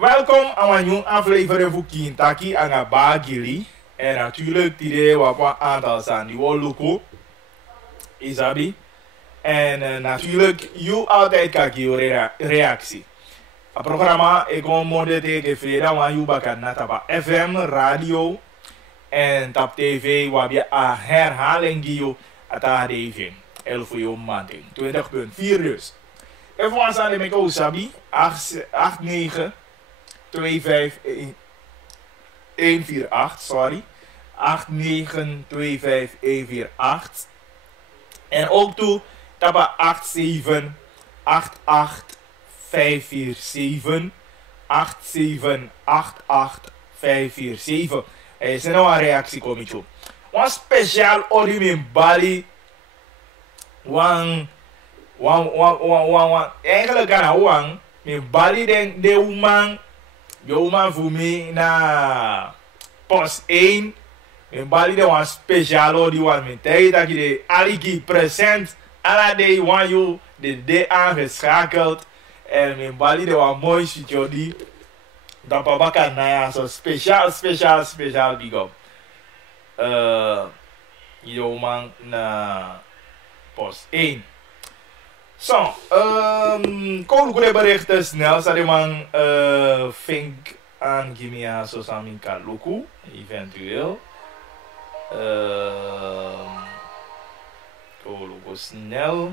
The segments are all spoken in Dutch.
Welkom aan een nieuwe aflevering van Kintaki en Abagili. En natuurlijk, today we hebben een aantal staan die we lukken. Isabi. En natuurlijk, je altijd kijkt je reactie. Het programma ik kom morgen tegen vrijdag, want je bakken naar FM, radio en op tv, waar je een herhaling die at TV. 11 uur maandag, 20.4 dus. Even wat aan de Isabi, 89 25 148, sorry. 8925 148. En ook toe, taba 87 88 547 87 88 547. Er is nou een reactie komen toe. Een speciaal audio in Bali. Eigenlijk aan een in Bali de woman. De woman voor mij na post 1. In Bali de een speciaal audio aan mijn tijd dat je de aligi present. Alla de one you de aangeschakeld. En in Bali de een mooi shitje die. Dat papa kan na zo speciaal big up. Je man na post 1. Zo, kom ik berichten snel. Zal je man think aan Gimia zo samen kan lukken, eventueel. Kom snel.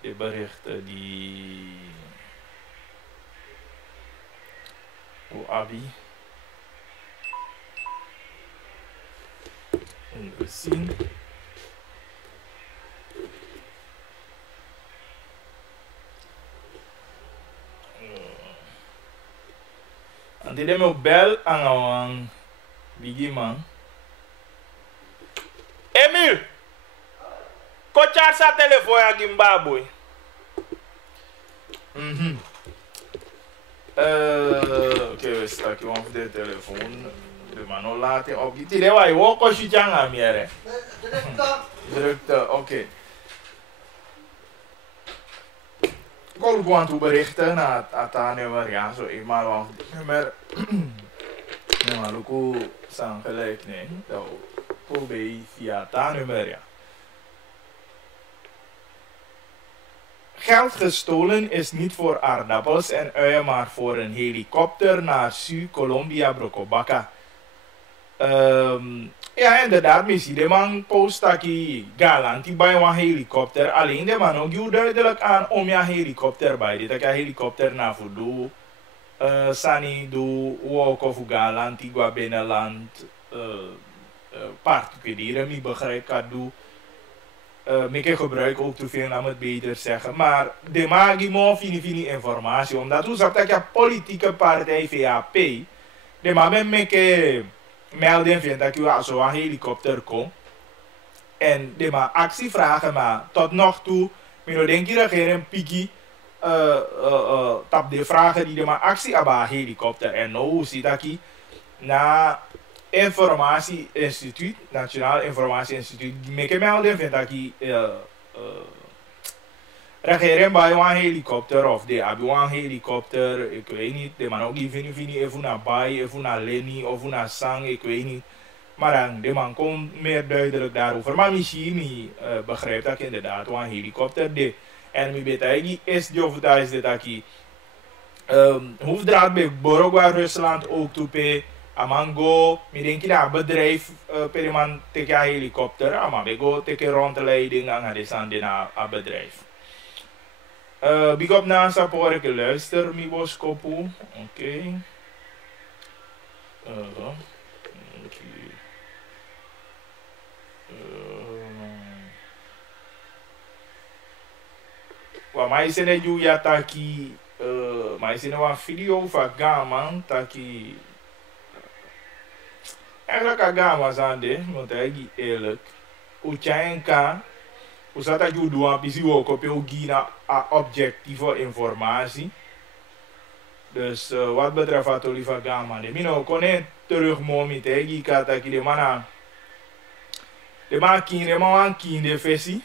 De berichten die Abi zien. En dit is mijn bel aan een biggie man. Emil! Kochar sa telefoon aan Gimbaboy. Oké, we staken op de telefoon. De man laat je op. Dit is waar je ook als je tjang aan meer. Drukte, oké. Ik wil gewoon toe berichten naar het nummer, ja, zo eenmaal op het nummer. Ja, maar ook zijn gelijk, nee. Dat probeer via het nummer, ja. Geld gestolen is niet voor aardappels en uien, maar voor een helikopter naar Colombia, Brocobaca. Ja, inderdaad, misschien de man post dat hij galantie bij een helikopter. Alleen de man ook heel duidelijk aan om je helikopter bij. Dit is een helikopter naar voodoo. Sani do walk of galantie qua binnenland. Particulieren, ik begrijp dat doe. Ik gebruik ook te veel, om het beter zeggen. Maar de magie mo fini informatie. Omdat u zegt dat je politieke partij VAP. De man met melden vindt dat je als een helikopter komt. En de man actie vragen, maar tot nog toe. Ik denk dat er een piki. Tap de vragen die de man actie hebben aan helikopter. En nou zie dat je na Informatie Instituut, Nationaal Informatie Instituut, die melden vindt dat je regeren bij een helikopter of de hebben een helikopter, ik weet niet, de man ook even naar Bay, even naar Lenny of naar Sang, ik weet niet. Maar dan, de man komt meer duidelijk daarover. Maar misschien begrijpt dat je inderdaad een helikopter de. En mi betaigi is die of dat is dit dat je hoefdraad bij Borogwa, Rusland ook toe. Amango, mi denk dat bedrijf per man teke een helikopter, maar we go teke rondleiding aan de zanden naar een bedrijf. Big up na support ik luister mi boskopu, oké. Wa mai sene ju ya taki, mai sene wa video van gaman taki. Eigenlijk agama zande, want hij is eerlijk. Uchaenka, Usata ju doen pisi ook op je gina objectieve informatie. Dus wat betreft wat Oliva Gama, de mino konen terug moment gi kata ki de mana. De man kin de man kin de fesi.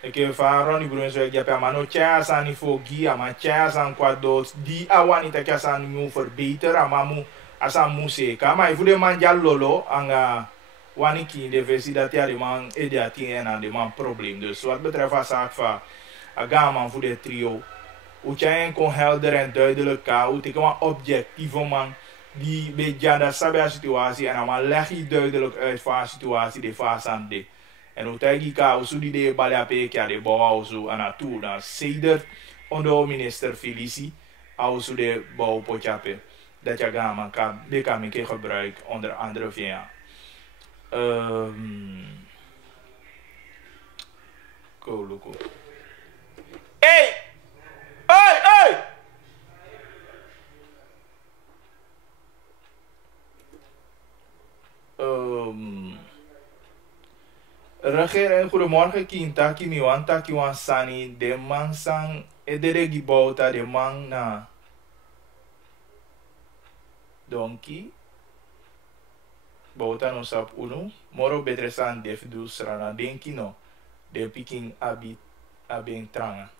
Ik heb van Ronnie Brunswijk, je hebt maar no chance aan die fogi, maar chance aan kwados die awan niet dat aan moet verbeteren, maar moet als aan moet zeker. Maar voor de man ja lolo aan wanneer kin de versie dat ja de man ediating en aan de man probleem. Dus wat betreft als zaak van Gama voor de trio, hoe jij kon helder en duidelijk kan, hoe ik een objectieve man die beetje dat sabe situatie en dan leg je duidelijk uit van situatie de fase aan de. En hoe tegi ka usu die de balya pekja de bouw usu anatu na sedert onder minister Felici usu de bouw potjape dat je gama kan bekam ik gebruik onder andere via Koluko. Hey! Hey! Hey! Regering, goedemorgen, Kintaki, Miwantaki, Wansani, de man sang, edere gibouta, de man na donkey, bouta no sap uno, moro bedresan def du srana, denki no, de piking abin tranga.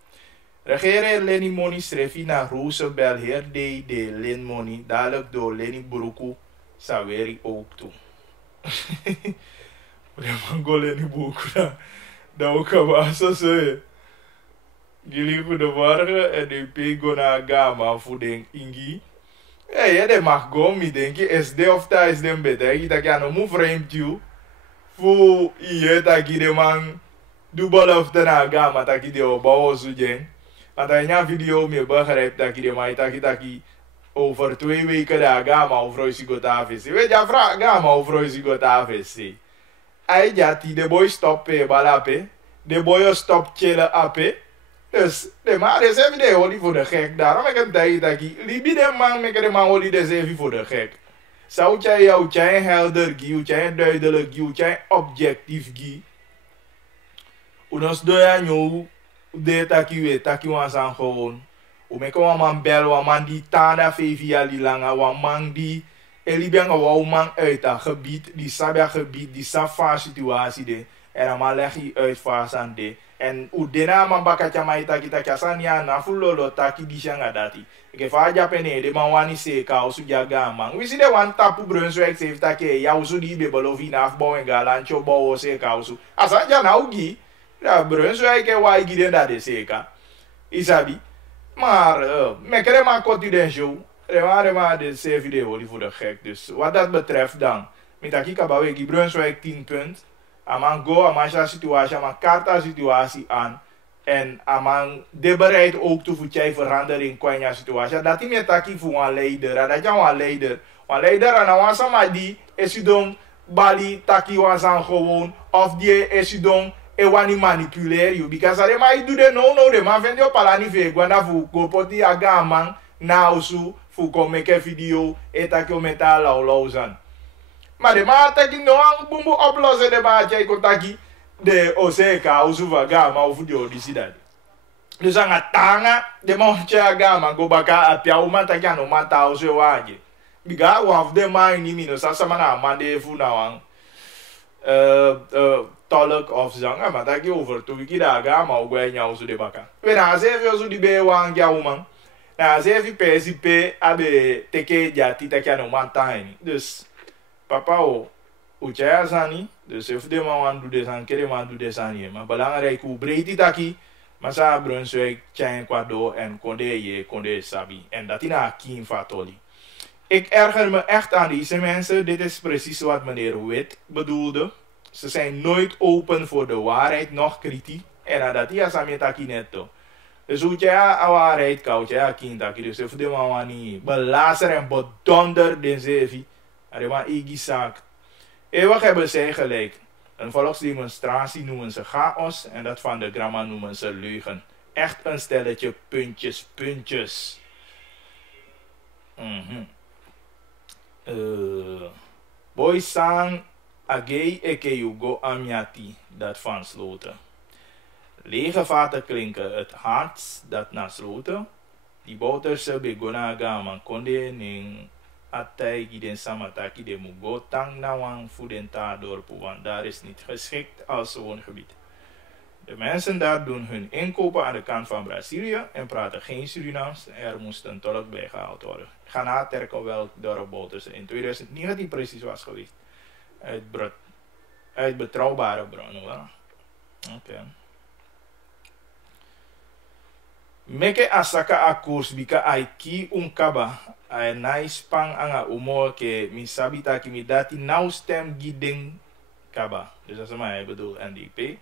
Regering Lenny Money strefi na Roosebel herde de Len Money, dadelijk door Lenny Bruku, Saweri ook toe. De Mongolen in boeken. Dat ook kan zo zeggen. Jullie goedemorgen en de pego na gama voor den ingi. Ja, de mag go mi denk je SD of ta is den beter. Je tak ja no mu vreemd you. Voor je tak je de man dubbel of de na gama tak je de opbouwen zo jen. Want hij na video me begrijpt dat je de man tak je over 2 weken de gama over je go ta visi. Weet je vraag gama over je go ta visi. Ai jati de boy stop pe balape, de boy stop chillen ape. Dus de man is even de holy voor de gek. Daarom ik het tijd dat ik libi de man met de man holy de even voor de gek. Zou jij jou jij helder gi, jij duidelijk gi, jij objectief gi. Unos doya nyo de taki wansan gewoon. U meke wan man bel wan man die tanda via lilanga wan man die Elibianga wou man uit dat gebied, die sabia gebied, die safa situatie de. En dan maar leg je uit vast aan de. En hoe dena man bakatja ma itaki taki asania na fulolo taki di shanga dati. Ik heb vaak japene de man wani se ka osu jaga man. We see de one tapu Brunswijk heeft taki ya osu di be belovi na afbouw en galancho bouw se ka osu. Asanja na ugi. Ja Brunswijk e wa igi den da de se ka. Isabi. Maar mekere ma confidential. Rema de video die voor de gek. Dus wat dat betreft dan. Met Akika Bawegi Brunswijk 10 punt. Aman go, aman situatie, aman karta situatie aan. En aman de bereid ook te voetje verandering qua situatie. Dat hij met taki voor een leider. Dat jou een leider. Een leider en een sama die is je dan bali taki was aan gewoon. Of die is je dan wani manipuleer you. Because de man doet de no de man vindt je op alani ve. Gwanda voor kopoti aga man. Na osu. Fu komen ke video etaki ometa lauzan. Maar de man taki no ang bumbu oplossen de man jij kontaki de oseka usuva gama of die odisi dat. Dus aan tanga de man jij gama go baka apia o man taki ano man ta osu waje. Biga of de man ni mino sa sama na man de fu na wang tolk of zanga maar taki over to wiki da gama o gwe nya osu de baka. We na se osu di be wang ja man. Na zevi PSP abe teke jati taki ano mantani. Dus papa o chaya sani. Dus if de man wan do de san kere man do de sani. Maar belangrijk hoe breed die taki. Masa Brunswijk chain kwado en konde sabi. En dat ina kin fatoli. Ik erger me echt aan deze mensen. Dit is precies wat meneer Wit bedoelde. Ze zijn nooit open voor de waarheid, nog kritiek. En dat is aan taki netto. Dus hoe je a waarheid koud, je a kindaki. Dus if de man wani belazer en bedonder den zevi. En de man igi zaak. Eeuwig hebben zij gelijk. Een volksdemonstratie noemen ze chaos. En dat van de gramma noemen ze leugen. Echt een stelletje puntjes. Boy sang agay eke you go amyati. Dat van Sloten. Lege vaten klinken het hardst dat na sloten. Die bouterse begona gama konde ning atai giden samataki de mugo tang nawang fudenta dorpu, want daar is niet geschikt als woongebied. De mensen daar doen hun inkopen aan de kant van Brazilië en praten geen Surinaams. Er moest een tolk bijgehaald worden. Ga na terken welk dorp Bouterse in 2019 precies was geweest. Uit betrouwbare bronnen. Oké. Okay. Meke asaka a koers bika aiki unkaba. Ay naispang anga umo ke misabita ki midati nou stem giding kaba. Dus dat is maar bedoel NDP.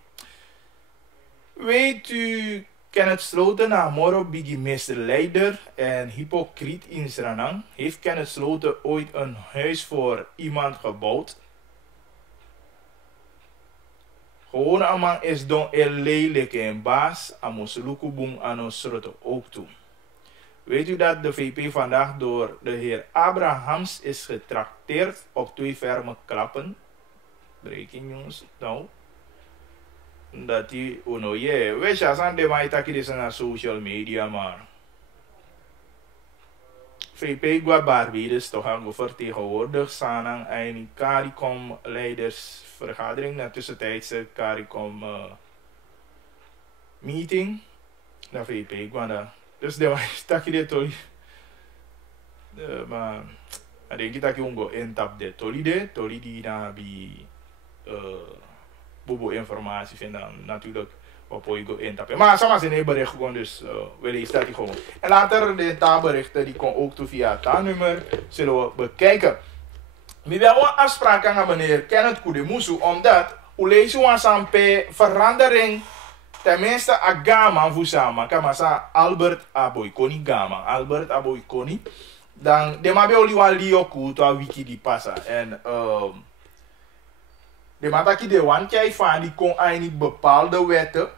Weet u, Kenneth Sloten, na moro bigi meesterleider en hypocriet in Suriname, heeft Kenneth Sloten ooit een huis voor iemand gebouwd? Gewoon amang is don lelijke en baas, amosulukubung anosroto ook toe. Weet u dat de VP vandaag door de heer Abrahams is getrakteerd op 2 ferme klappen? Breaking news, nou. Dat die uno je, weet je, als aan de maitaki is naar social media, maar VP gwa Barbados toch aan vertegenwoordigd sanang een CARICOM leidersvergadering, na tussentijdse CARICOM meeting, na VP gwa daar. Dus de maitaki de toli, maar ik denk dat je ongo intap de toli die na bi bobo informatie vinden dan natuurlijk op hoe je go intappen. Maar sama zijn een bericht gewoon, dus we lezen dat gewoon. En later de taalberichten die kon ook toe via het taalnummer zullen we bekijken. We hebben een afspraak aan meneer Kenneth Kudemusu, omdat we lezen ons aan verandering tenminste agama vusama kamasa Albert Aboikoni gama. Albert Aboikoni. Dan de mabe oliwa lioku to a wiki di passa en de mataki de wankjij van die kon eigenlijk bepaalde wetten.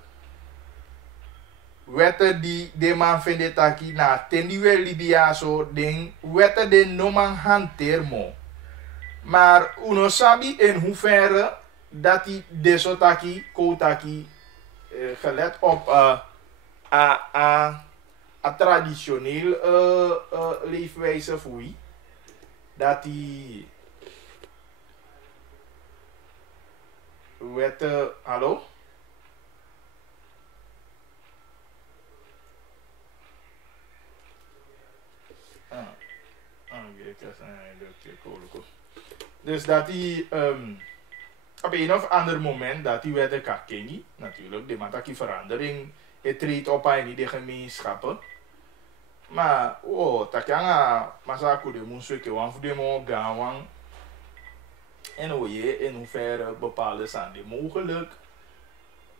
Wetten die de man vindt taki na tendiwe Libya zo ding. Wetten de no man hanteer mo. Maar uno sabi in hoeverre dat die desotaki kotaki gelet op a traditioneel leefwijze voei. Dat die wetten, hallo? Dus dat die op een of ander moment dat die wetten kan kennen, natuurlijk, de mataki verandering, het treedt op in de gemeenschappen. Maar, takanga masaku de moesweke wan voor de mo gawang. En hoe je in hoeverre bepaalde zijn die mogelijk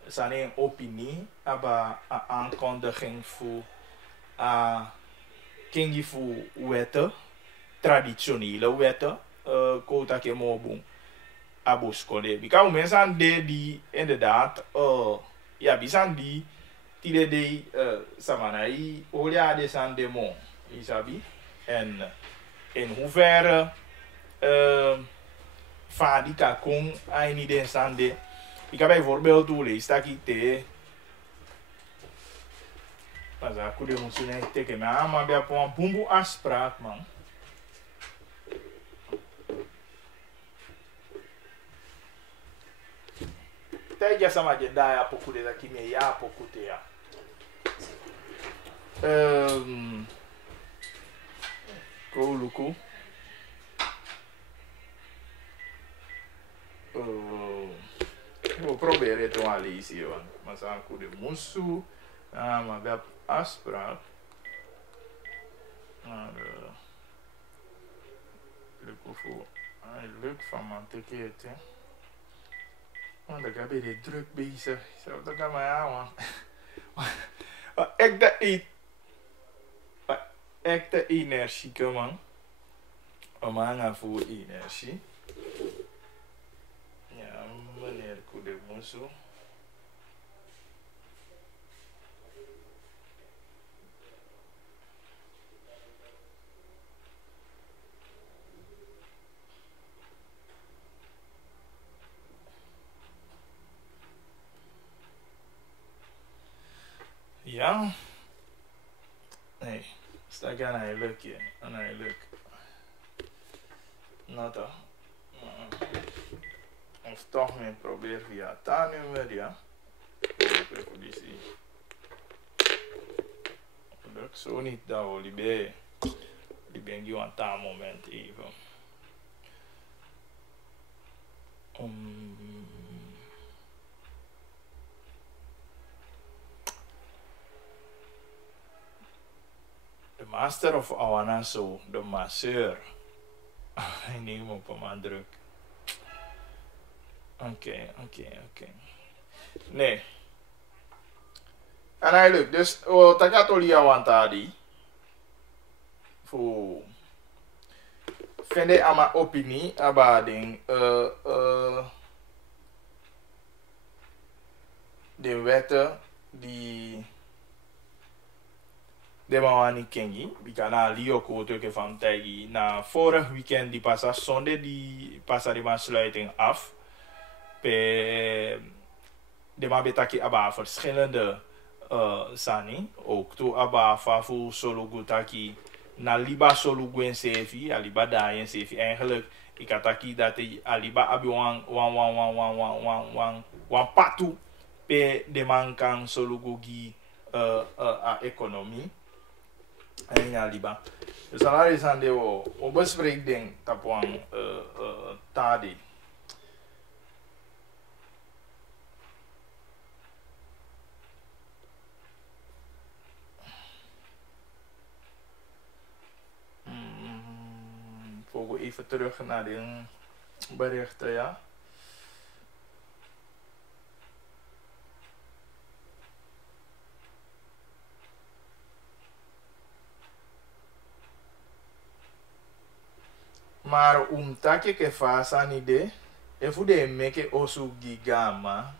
zijn een opinie about een aankondiging voor kingi voor wetten, traditionele wetten, kota ke mobung aboskole. Bika mensen die inderdaad, ja, bisan die de samanai olia de san demo, isabi. En in hoeverre Fadi kakong ay ni den sande. Ik heb bijvoorbeeld hoe lees dat ik te. Maar dat kun je ons niet teken. Maar we hebben een boemboe afspraak, man. Tegen sama je daar ja pokude dat kime ja pokude ja. Koluku. Vou proberen het wel lezen, maar ze hebben de musu, maar we hebben afspraak. Leuk van man te kijken. Want ik heb je druk bezig. Zo, dat kan mij aan, man. Echte energie, man. Om aan voor energie. Ja, meneer Kudemusu. Ja. Nee. Sta ik aan een lukje. Aan een luk. Nou toch. Of toch meer probeer via het taal-nummer, ja. Politie. Lukt zo niet dat we liberen. Die ben je aan het moment even. De master of Awanaso, de masseur. Ik neem op een druk. Oké. Nee. En eigenlijk, dus, dat gaat al jou aan tadi. Voor. Vind ik aan mijn opinie, about ding, de wetten die de mawani kengi, die kan na Lio kote van tegi. Na vorig weekend die passa zondag die passa die sluiting af. De mabetaki aba verschillende sani, ook to aba fafu solo gutaki na liba solo gwen sefi, aliba daien sefi. Eigenlijk ik ataki dat aliba abi wan patu pe de man kan solo gogi a economie. En ja, liba. Dus daar is aan de bespreek ding tapuan tadi. Volgen even terug naar de berichten, ja. Maar takje ke fasa ni de, efu de meke osu gigama,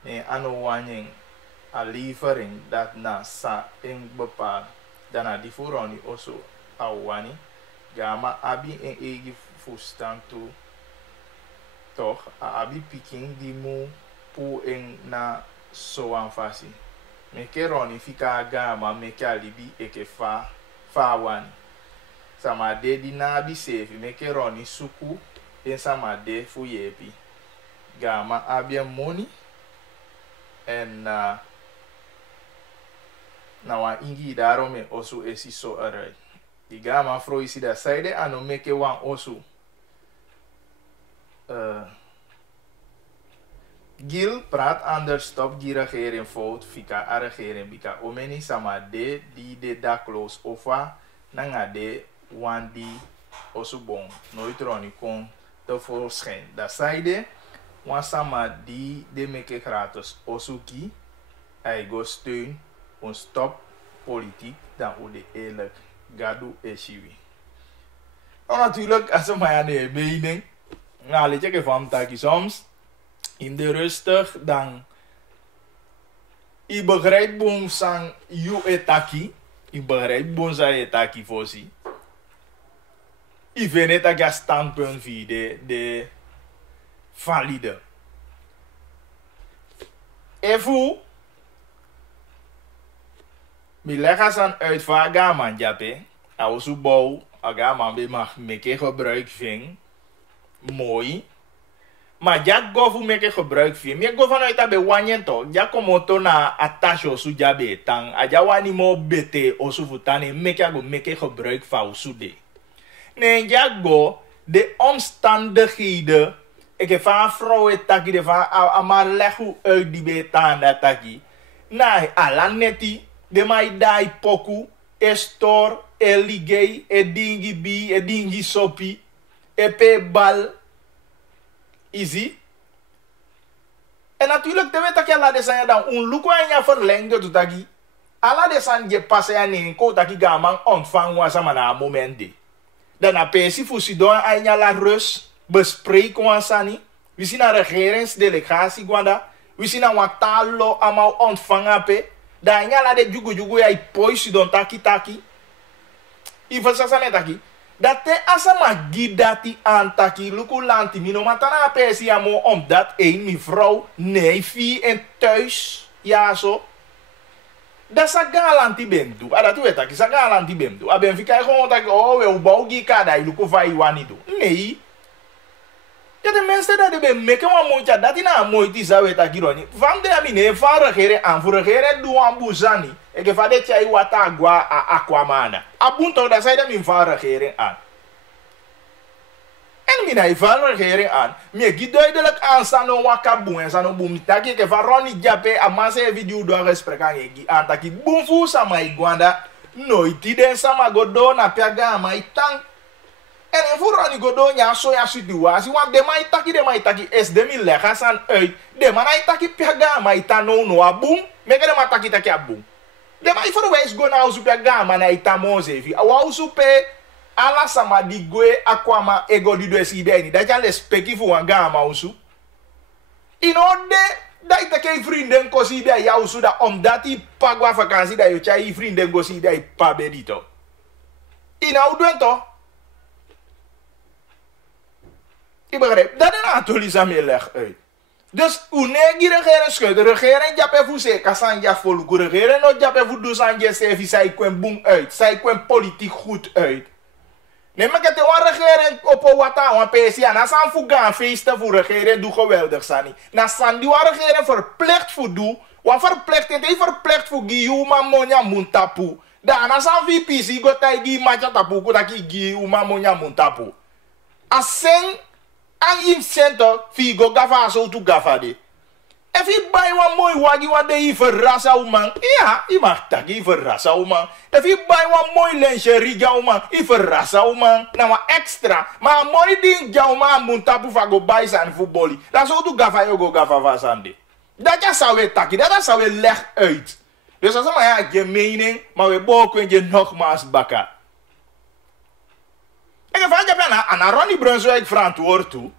ne ano wanyeng a levering dat na sa en bepaal, dana di furoni osu awani, gama abi en egi fustan tu, toch, a abi piking di mu pu en na soan fasi. Meke roni fika gama meke alibi eke fa wani. Samade di na bi sefi meke roni suku en samade fu yepi. Gama abia money en na wa ingi daro me osu esi so arai. Di gama fro isi da saide ano meke wan osu. Gil praat anders stop gi regering fout fika a regering bika omeni samade di de da close ofa nangade wandi osubon nooit roni kon tevoorschijn. Dat zeide wansama die de meke gratis osuki hij go steun on stop politiek dan o de eerlijk gadu eshiwi. Nou natuurlijk als een maar de mening nou let je van taki soms in de rustig dan I begrijp boom sang you etaki I begrijp boom sang etaki fosi I venet a gas standpunt via de valide. Efu mi lega san uitvaga man jape a osu bouw aga man be mag meke gebruik ving mooi. Maar ja go fu meke gebruik ving. Me go vanuit abe wanyen to. Ja komoto na attache osu jabe tang. Aja wani mo bete osu futane meke go meke gebruik va osu de. Nee, ja go de omstandigheden. Ik heb van vrouwen taki de van maar leg hoe uit die betaan dat taki. Na ala neti de mai dai poku estor eligay edingi bi edingi sopi epe bal easy. En natuurlijk de weet dat de zijn dan onluko en ja verlengde tot taki. Ala de san je passe aan in ko taki gaman ontvang was aan een moment de. Dan a pesi fusidon aina la rus bespreek wansani. We zien een regeringsdelegatie gwanda. We zien een watalo ama ontvangen pe. Dan aina la de jugu ya poisi don taki. Ivan sasane taki. Dat te asama gidati aan taki luku lanti mino matana pesi amo omdat een mevrouw neefie en thuis ja zo. Da sa galanti bentu. Ada tu eta ki sa galanti bentu. Aben fica gewoon dat oh we bougi kada ilu ko vai wani do. Nee. Ja de mensen dat de be meke wa moja dat ina moiti sa we ta kironi. Van de amine van regeren aan voor regeren do aan buzani. E ke fade chai wata agua a aquamana. Abunto da sai de min van regeren aan. En mina van regering aan. Me giduidelijk aan sano wakabu en sano boom taki ke van Ronnie Jape amase video do gesprek aan egi aan taki boom fu sama igwanda noiti den sama godo na piaga mai tang. En fu Ronnie godo nya so ya situatie want de mai taki es de mi lega san uit. De mai taki piaga mai tano no abum. Me ke de mai taki abum. De mai for wes go na usu piaga mai itamoze fi. Awa usu pe ala sama di gue aquama ego di due si beni da jale speki fu wanga ma usu inode da itake vrienden ko si be ya usu da omdat i pagwa vakansie da yo chai vrienden go si da i pa bedito ina udento ik begrijp dat is natuurlijk samen leg uit dus unegi regeren schud regeren jape fu se kasan ja vol regeren no jape fu do sanje se sai kwen boom uit sai kwen politiek goed uit. Nee, maar het is een regering op wat aan PC. En als aan gaan feesten voor regering doe geweldig sani. Na san die regering verplicht voor doe. Wat verplicht het is verplicht voor giuma monya muntapu. Dan als aan VPC go tai gi macha tapu ko taki giuma monya muntapu. Asen an im center fi go gafa so tu gafa de. If je bij wat mooi wagi wat de verrasa man, ja, je mag taki verrasa man. If je bij wat mooi lingerie jou man, je verrasa man. Nou wat extra, maar mooi ding jou man moet tapu fago bij zijn voetballen. Dat zo tu gafa yo go gafa vasande. Dat ja zou we taki, dat zou we leg uit. Dus als maar ja je mening, maar we boken je nogmaals bakka. En van je aan Ronnie Brunswijk verantwoord toe.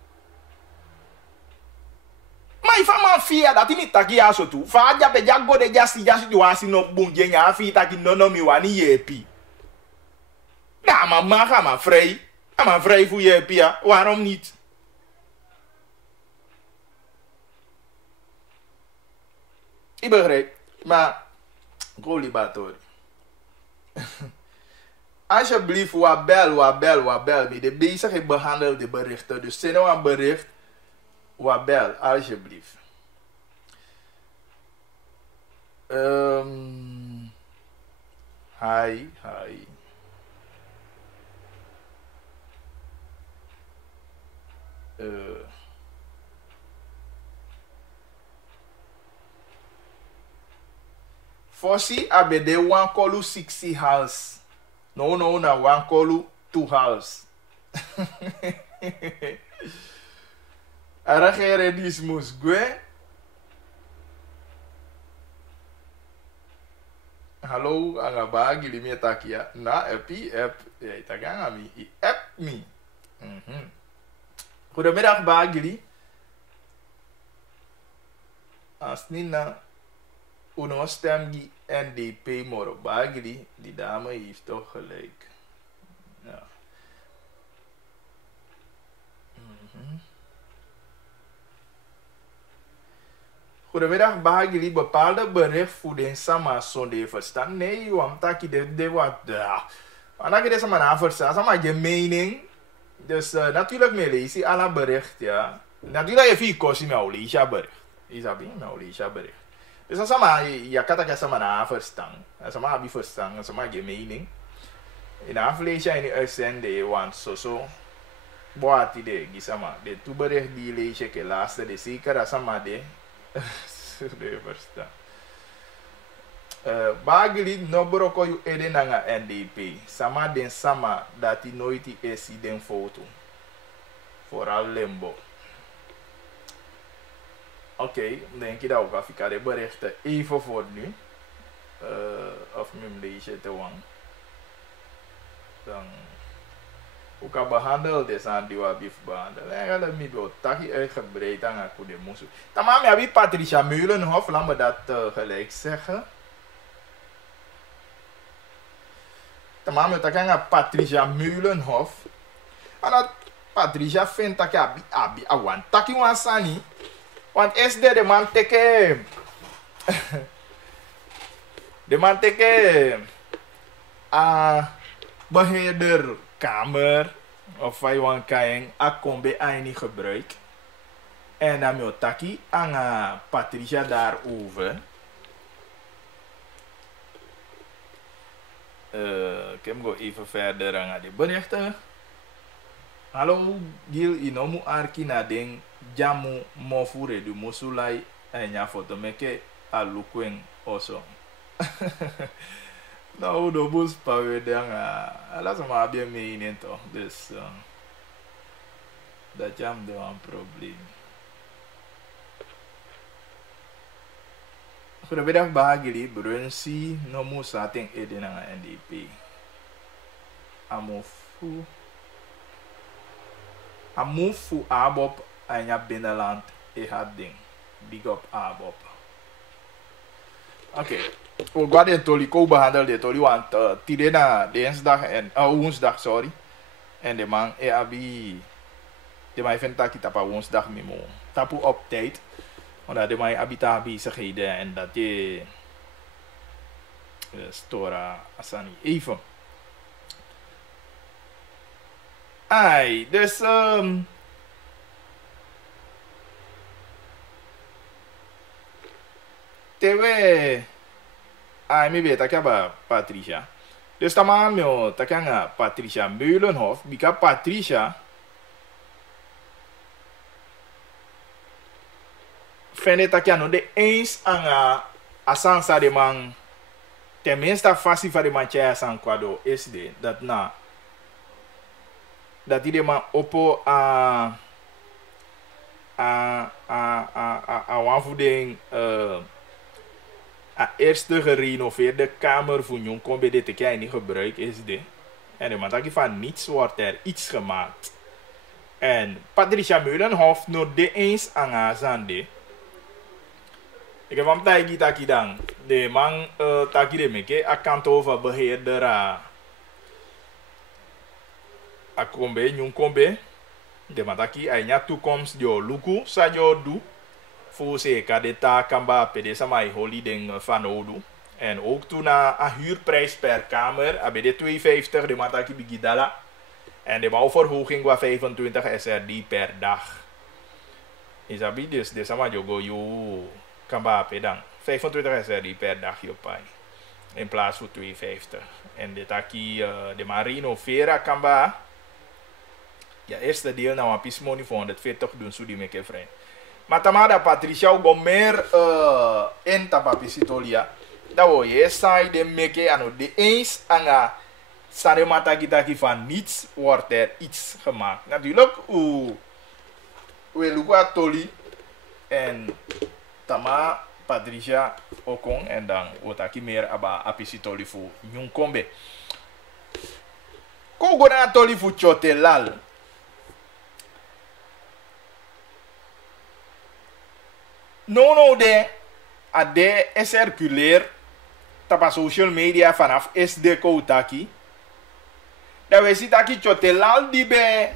Maar if man fear dat niet taki aso tu, fa ja be jago de jasi di wasi no bunje nya fi taki no mi wani yepi. Na mama ga maar vrij. Maar vrij voor yepi ja, waarom niet? Ik begrijp, maar Golibator. Alsjeblieft, wat bel me. De bezig behandel de berichten. Dus zet nou een bericht. Wabel, alsjeblieft. Hi. Fossi abede wan kolu 60 house. No, na wan kolu 2 house. Aragere dismus gue. Hallo, anga bagi limi takia. Na, epi, ja, itaganga mi. App me. Goedemiddag, Bagili. Als Nina uno stem die NDP moro Bagili, die dame heeft toch gelijk. Ja. Goedemiddag, Bahag jullie bepaalde bericht voor de sama zonde verstaan? Nee, want dat je wat. Want dat je deze man verstaan, sama je mening. Dus natuurlijk me lees alle bericht, ja. Natuurlijk heb je kost me al lees je bericht. Isabi, me al lees je bericht. Dus dan sama je kan dat sama na verstaan. Sama heb je verstaan, sama je mening. In de aflevering in de uitzending, want zo. Boat idee, gisama. De tu bericht die lees je ke laatste de zeker dat sama de. De verstaan. Bagili no broko yu ede nanga NDP. Sama den sama dat hij nooit esi den foto. Vooral limbo. Oké, denk je dat ook af. Ik ga de berichten even voor nu. Of mijn leesje te wang. Dan ook al behandeld is aan die wat heeft behandeld. En ga dat niet door. Dat je uitgebreid aan het goede moest. Dan maak je Patricia Meulenhof. Laat me dat gelijk zeggen. Dan maak je dat aan Patricia Meulenhof. En dat Patricia vindt dat je abi awan. Dat je want sani. Want is de man teke. De man teke a beheerderkamer of wij wan kaeng a kombe aini gebruik. En dan mi otaki aan Patricia daarover. Ik heb go even verder aan de berichten. Hallo Gil inomu arki na den jamu mofure du musulai en ya foto meke alukwen oso. Nou, de bus pawe dan dat is maar bien mee toch. Dus dat jam de een probleem. Goedemiddag Bahagili, Brunsi, nomu sating eden aan NDP. Amufu Abob en ja binnenland had ding. Big up Abob. Oké. We gaan de toliko behandelen, de toli, want tidena dinsdag en woensdag, sorry. En de man abi de man vindt dat kita pa woensdag mimo. Tapu op tijd. Omdat de man abi bezigheden en dat je stora asani even. Ai, dus tewe ai mi beta kaba Patricia. Dus tamam yo takanga Patricia Meulenhof, bika Patricia fende takiano de eens anga asansa de man tenminste fasi va de man chaya san kwado is de dat na dat die de man oppo a wanvoeding a eerste gerenoveerde kamer voor jong kom bij dit te kijken niet gebruik is de en de man dat van niets wordt er iets gemaakt en Patricia Meulenhof nog de eens aan haar zande. Ik heb hem taigi taki dan de man taki de meke a kanto van beheerder a kombe jong kombe de man taki a nya toekomst jo luku sa jo du voor zeker de taak kan ba pede sama holiday van odu en ook toen a huurprijs per kamer abe de 250 de man taki bigidala en de bouwverhoging was 25 SRD per dag. Isabi dus de sama jo go yo kan ba pedang 25 SRD per dag jo pai in plaats van 250 en de taki de marino vera kan ba ja eerste deel nou een pismoni voor 140 doen zo die meke vriend. Maar tamada Patricia go meer in tapapisitolia. Dat wil je sai de meke ano de eens anga sare mata kita van niets wordt er iets gemaakt. Natuurlijk we lukwa toli en tama Patricia okon en dan wotaki meer aba apisitoli fu nyunkombe. Ko go na toli fu chotelal. No de ade circuleer tapa social media vanaf SD Koutaki. Dat we zien dat chotelal die be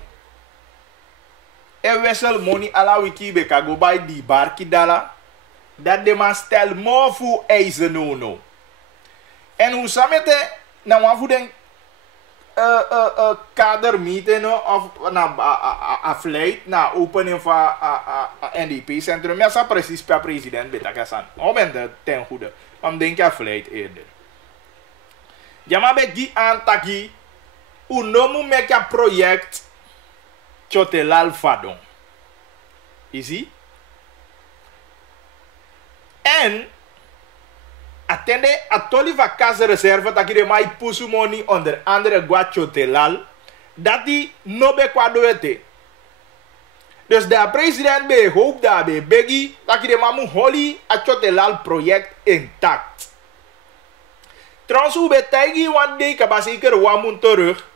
e wessel money ala wiki be kago bij die barki dala. Dat de man stel mo fu eisen no. En hoe samete na wafu den kader meeting of na afleid na opening van NDP centrum. Ja, sa precies per president betakasan. Om de ten goede. Om denk je afleid eerder. Jama be gi antaki unomu meka project chotelal fadon. Easy. En attende atoliva casa reserva dat je mai pusu money onder andere guacho telal dat die no be kwadoete. Dus de president be hoop dat be begi dat je mamu holi a chotelal project intact. Trouwens hoe be taigi one day kabaseker wamun terug.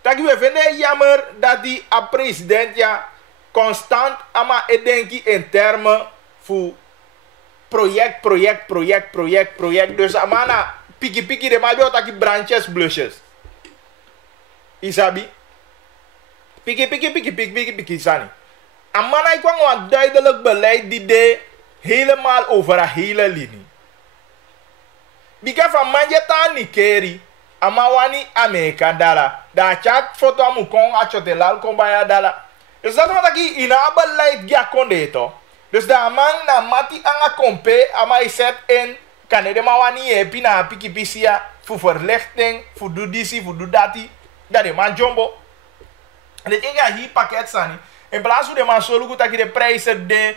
Dat je vinden jammer dat die a president ja constant ama edenki in termen voor project. Dus amana piki de majo taki branches blushes. Isabi. Piki sani. Amana ik kwam een duidelijk beleid die de helemaal over een hele linie. Bika van manje ta nikeri. Ama wani Amerika dala. Da chat foto amu kong achotelal kombaya dala. Dus dat wat ik in beleid ja konde to. Dus da man na mati anga kompe ama iset in kanede ma wani epi na piki pisia fu verlichting, fu do disi, fu do dati. Da de man jumbo. En dit inga hier pakket sani. In plaats van de man zo goed dat je de prijzen de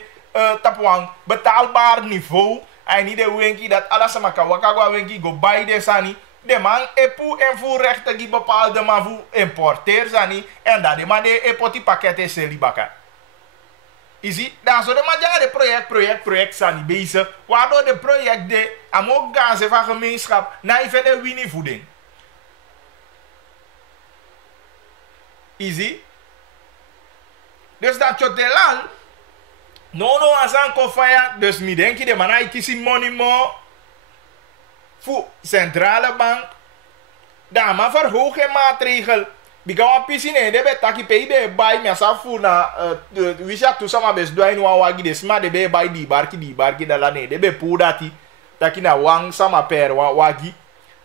tapuang betaalbaar niveau. En niet de winkie dat alles maar kan wakagwa winkie go buy de sani. De man epu en voor rechten die bepaalde man voor importeer sani. En dat de man de epoti pakketten seli baka. Isi, dan zo de man jaren de project sani bezig. Waardoor de project de amok ganse van gemeenschap na even de winnie voeding. Easy. Dus dat je te lang. No asan kofaya. Dus mi denki de manai kisi money mo. Voor centrale bank. Dan maar verhogen maatregel. Bika wan pisine de be taki pay de buy me asa fu na de wisha tu sama bes doin wan wagi de sma de be buy di barki da la ne de be pu dati. Taki na wang sama per wan wagi.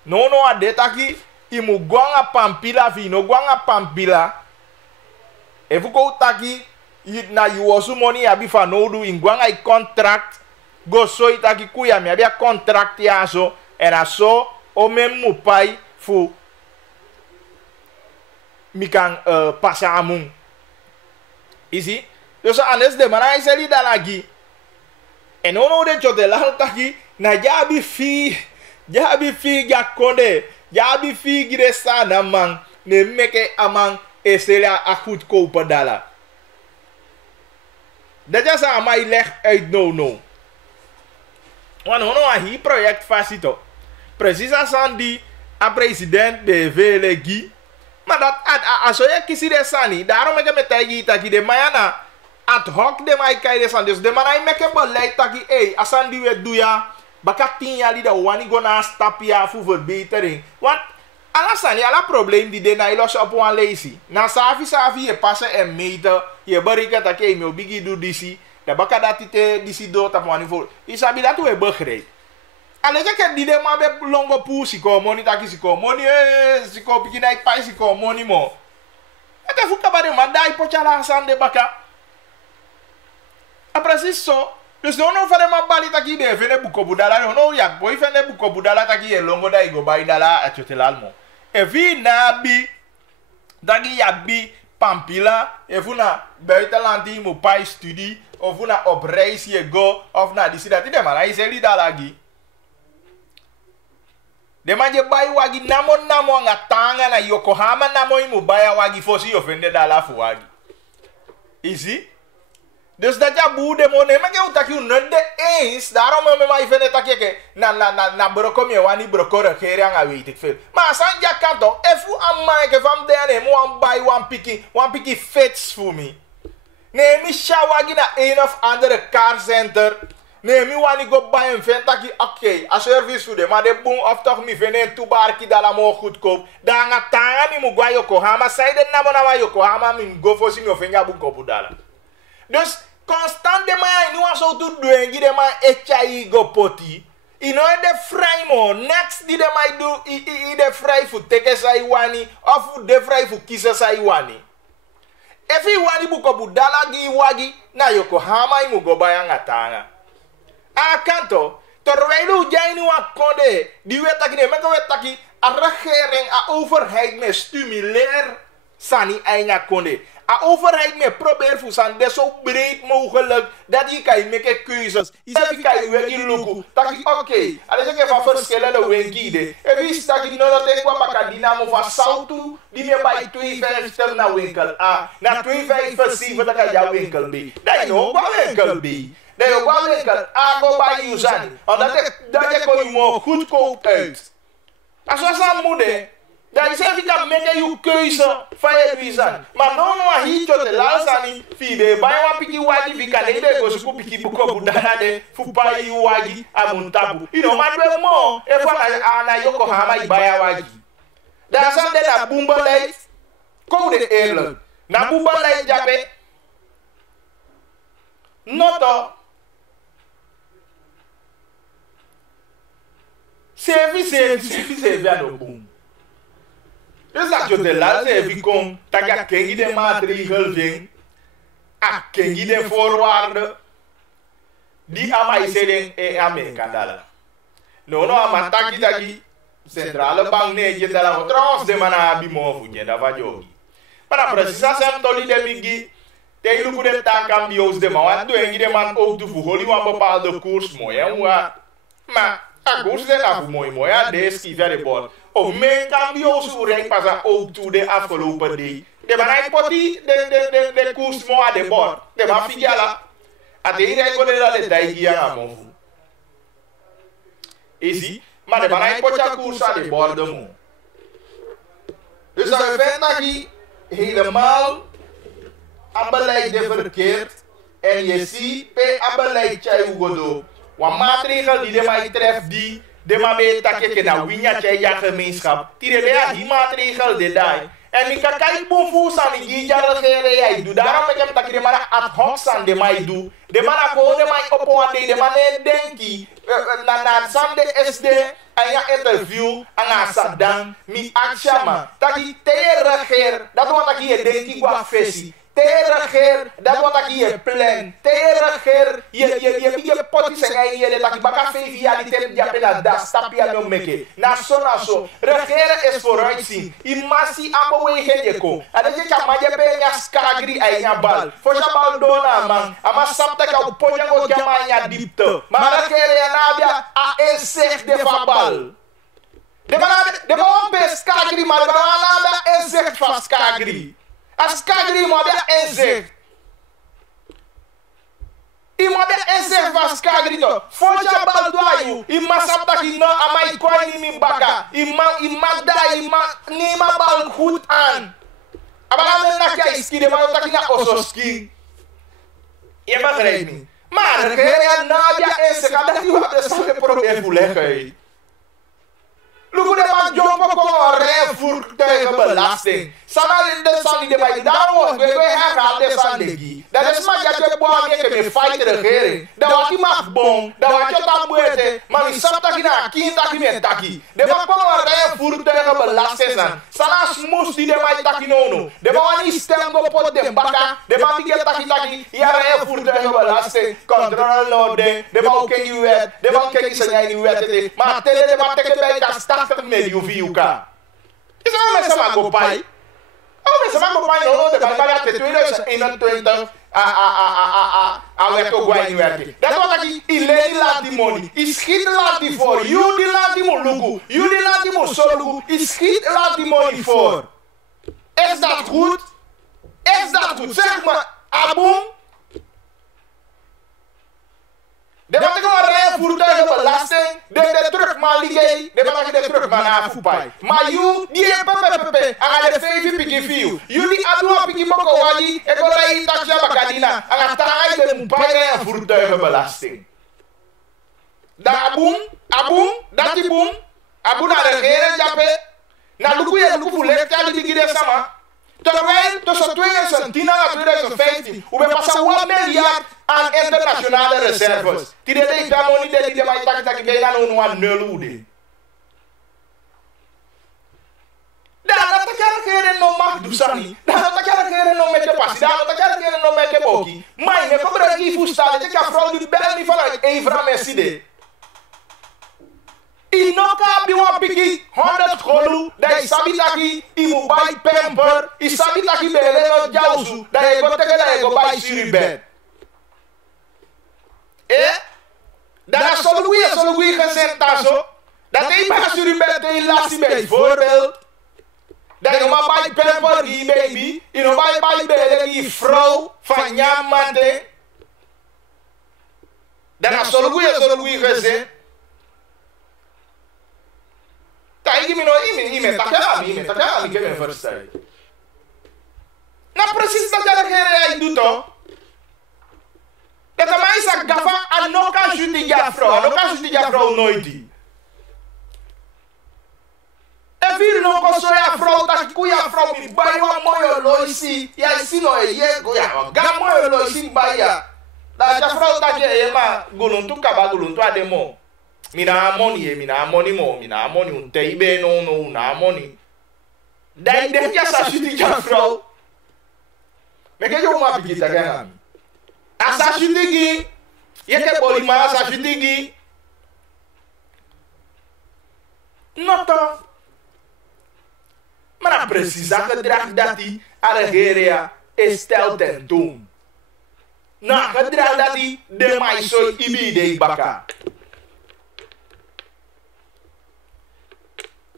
No ade taki imu gwanga pampila vino gwanga pampila. Efu ko taki na yuosu money abi fa no do in gwanga I contract go so itaki kuya mi abi a contract ya so era so o memu pai fu mi kan pasa amung. Isi? Dus anders de mana iseli dalagi. En ono de chotelal taki na jabi fi ya konde. Jabi fi gire sana man ne meke amang eseli a goed kopen dala. Dat is aan mij leg uit no. Want ono a hi project facito. Precies als aan die a president de velegi. Maar dat als je kisi de sani, daarom ik met tagi taki de mayana ad hoc de mai kai de san. Dus de manai meke beleid taki als aan die we doe baka 10 jaar die de wani gona stapia voor verbetering. Want alasani ala probleem die de na ilos op wan lazy. Na safi je passen en meten. Je berika taki me bigi do disi. Da baka dati te disi do tap wan niveau. Isabi dat we begreep. Alleen ik die de man be longo pu siko money taki siko money siko piki na ipai siko money mo. Ete fuka ba de man dai pochala san de baka. Precies zo. Dus no van de bali taki de vene buko budala no ya boy vene buko budala taki e longo da igo bai dala atotelalmo. E vi na bi dagi ya bi pampila e funa buitenland mo pai studie of funa op reis je go of na disi dat de man iseli dalagi. De man je bai wagi namo ngatanga na Yokohama namo imu baya wagi fosi ofende dala fu wagi. Easy? Dus dat ja boede mo ne meke utaki unende eens daarom me mai vene takeke na brokom je wani brokore gere anga weet ik veel. Maar san ja kanto efu amma ke van de ne mo an bai one piki fits voor me. Nee mi shawagi na een of andere car center. Nee, mi wani go buy een vent taki oké, a service voor de, maar de boom of toch mi venen tu barki dala mo goedkoop. Da nga tanga mi mu gwa Yokohama, sai de namo na Yokohama mi go fosi mi ofenja bu gopu dala. Dus constant de man ni wan so tu duengi de man HI go poti. Ino de vrij mo, next di de man do i de vrij fu teke sai wani of de vrij fu kisa sai wani. If i wani bu gopu dala gi wagi na Yokohama i mu go buy nga tanga. Kanto, terwijl jij nu aan konde, die wet dat je met de wet dat je a regering, a overheid me stimuleer sani eigen konde. A overheid me probeer voor san de zo breed mogelijk dat je kan maken keuzes. Je kan je werk in lopen. Dat je oké, als je van verschillende winkels, en wie staat je nou dat ik wat bakka dynamo van Soutu, die me bij 2,5 naar winkel A, na 2,5 dat je jouw winkel B. Dat je nog wat winkel B. Dat je wel winkel A go bij je zijn. Omdat je kon je goedkoop uit. Als we zijn moeder, dan zeg ik dat met je keuze van je visa. Maar non hier tot de laatste niet. Fide, bij een piki wagi, wie kan niet bij ons piki buko budade, voor bij je wagi, amuntabu. You know, maar we mo, even aan Yokohama bij wagi. Daar zijn de na boombaleit, code eerlijk. Na boombaleit jape, noto. servi aan de boom. Dus dat je de laatste even komt, dat je kengi de maatregel vindt, a kengi de voorwaarden, die amai zeden e Amerika dala. No, ama taki, centrale bank ne, dala, trouwens de mana abimo funye, da va jogi. Maar precies als hem toli de migi, te luku de takam die ons de man, want doe engi de man ook te voegen, die een bepaalde koers mooi, maar a koers de na mooi, de skiver de bord. O men cambio su reng pas ook toe de afgelopen day. De man hij poti de koers mooi de bord. De man figala. A de reng ko de la de daigi ya mo. Easy, maar de man hij potja koers aan de bord mo. Dus dat vindt dat hij helemaal beleid de verkeerd. En je ziet pe beleid chai ugodo. Wat maatregel die de mij treft die de man weet dat je na winya chai ja gemeenschap. Die de die maatregel de dai. En ik kan kijken boven aan die jarige jij doe. Daarom heb ik dat de man ad hoc aan de mij doe. De man gewoon de mij op een de man denki na Sunday SD en ja interview en Saddam mi akshama. Dat die tereger dat wat ik hier denki qua versie. Tereger, dat wat ik hier plan. Tereger, je potie zeggen je dat ik baka fevialiteit die appela da stapia no meke. Na so. Regeren is vooruitzien. Imasi abowegen je ko. En dat je kan je penya skagri ay nya bal. Voor je bal dona man. Ama sapta ka uponya go jama nya diepte. Maar regeren ya nabia a insect de fabal. De man be skagri maar de man nabia insect van skagri. As kagri mo bia insect. Imo bia insect vas kagri to. Fonja bal do ayu. Ima sapta ki no amai kwai ni mi baka. Ima da ni ma bal goed aan. Abala men na kai ski de ma taki na ososki. Je begrijpt niet. Maar regering na bia insect dat die wat is een probleem voelen. Look de man jump op een rijvoertuigenbelasting. Samen in de zand die erbij. Daarom we gaan de zandegi. Dat is maar dat je boven je kan fight de regering. Dat wat die mag bon. Dat wat je dan moet. Maar die zand taki na kind taki met taki. De man kon een rijvoertuigenbelasting aan. Sanas moest die erbij taki nono. De man niet stem op pot de bakka. De man die taki. Ja rijvoertuigenbelasting. Controle nodig. De man ken je wet. De man ken je zijn wet. Maar tele de man teke bij dat 80 miljoen views. Is er mensen maar go pai? Oh, mensen maar go pai no, de Barbara 2021 werken gwai werken. Dat wat ik ileni laat die money. Is schiet laat die voor. You die laat die mo lugu. You die laat die mo so lugu. Is schiet laat die money voor. Is dat goed? Is dat goed? Zeg maar, aboom. De wat ik al rijvoertuigenbelasting, de terugman liggen, de wat ik de terugman afvoepai. Maar you, die pepe, aan de vijf piki view. Jullie adua piki moko wali, ik wil rijden taxia bakadina, aan het taai de moepai rijvoertuigenbelasting. Da aboom, dat die boom, aboom naar de regering jappe, na luku voelen, kijk die gide sama. Terwijl tussen 2010 en 2015, we passen 1 miljard aan internationale reserves. Die de ik daar nog niet de mij tak bijna nog 0 ude. Daar dat ik er nog mag doen sani. Daar dat ik er nog met je passie. Daar dat ik er nog met je boki. Maar ik gebruik die voestal. Ik kan vrouw die bel niet vanuit Evra Messide. Inoka biwa piki 100 golu dai sabitaki imu bai pamper I sabitaki bele no jausu dai go tege dai go bai siribed da solui gesentaso dat ei ba siribed ei lasi bij voorbeeld dai go bai pamper die baby ino bai bele die vrouw van jamante da solui gesent Ime takami que me verstai. Na precies dat de regering doet toch? Dat mij zegt gafa aan no kan juti vrouw nooit die. En vir no ko so ya vrouw dat ku ya vrouw mi bai wa moyo loisi. Ya sino ye go ya ga moyo loisi bai ya. Da ja vrouw dat je ma guluntu ka ba guluntu ademo. Mina money mo, mina money un teibe no na money. Dai de ja sa shuti ja vrouw. Me ke jo ma bigita gana. Asa shuti gi. Ye ke boli ma asa shuti gi. Nota. Maar dan precies dat gedrag dat die Algeria stelt ten toon. Na gedrag dat die de maïsoi ibide baka.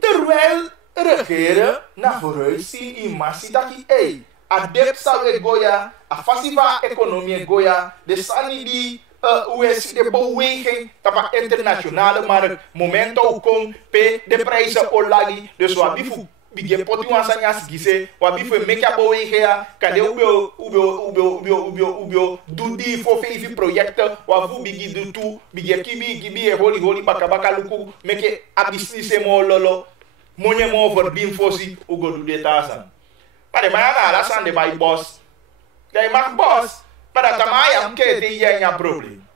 Terwijl regeren na vooruit zien in massie dat die adept zal goya, a fasiva economie goya, de sani die US de beweging tapa internationale markt momento kom pe de prijzen olagi, dus wat bifu bige poti wansanyas gise wa bifu make up beweging kade ubio do di for fevi projecten wa fu bigi do tu bige kibi e holi baka luku make abisnise mo lolo monye mo for bin fosi ugo do de tasan. Maar de man alasan de my boss. They mag boss, maar dat tamaya mke te yenya probleem.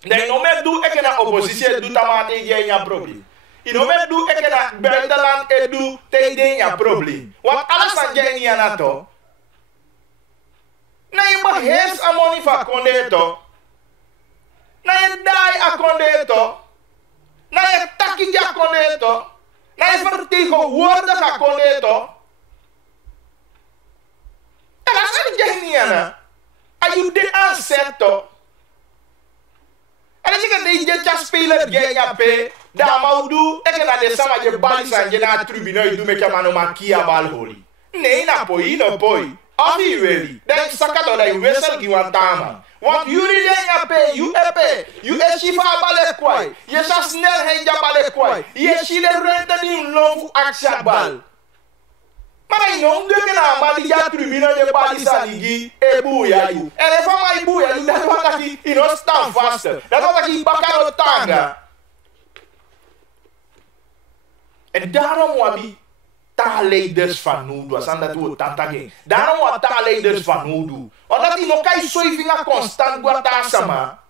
They no me do ekena oppositie do tamate yenya probleem. No me do ekena buitenland edu te yenya probleem. Want alasan yenya na to. Na je mag hees amoni va konde to. Na je dai a konde to. Na je taki ja konde to. Na je vertegenwoordig a konde to. En als je geniana, als je dit aanzet toch, en als je dit je speler genia pe, dan moet je ik na de sama je bal zijn je na tribune je doet met je mano makia bal holi. Nee na poi no poi. Abi weli, dan sakato da je wissel giwantama. Want jullie genia pe, you shifa bal kwai, je sa snelheid ja bal kwai, je shile rente di lofu aksha bal. Maar non de na mali ya tribuna de balisa ligi e buya yu. En e fa mai buya yu dat wat aki ino stand vast. Dat wat aki bakaro tanga. En daarom wabi taalleiders van Nudu, asan dat we tantage. Daarom wat taalleiders van Nudu. Omdat die no kai soivinga constant guata sama.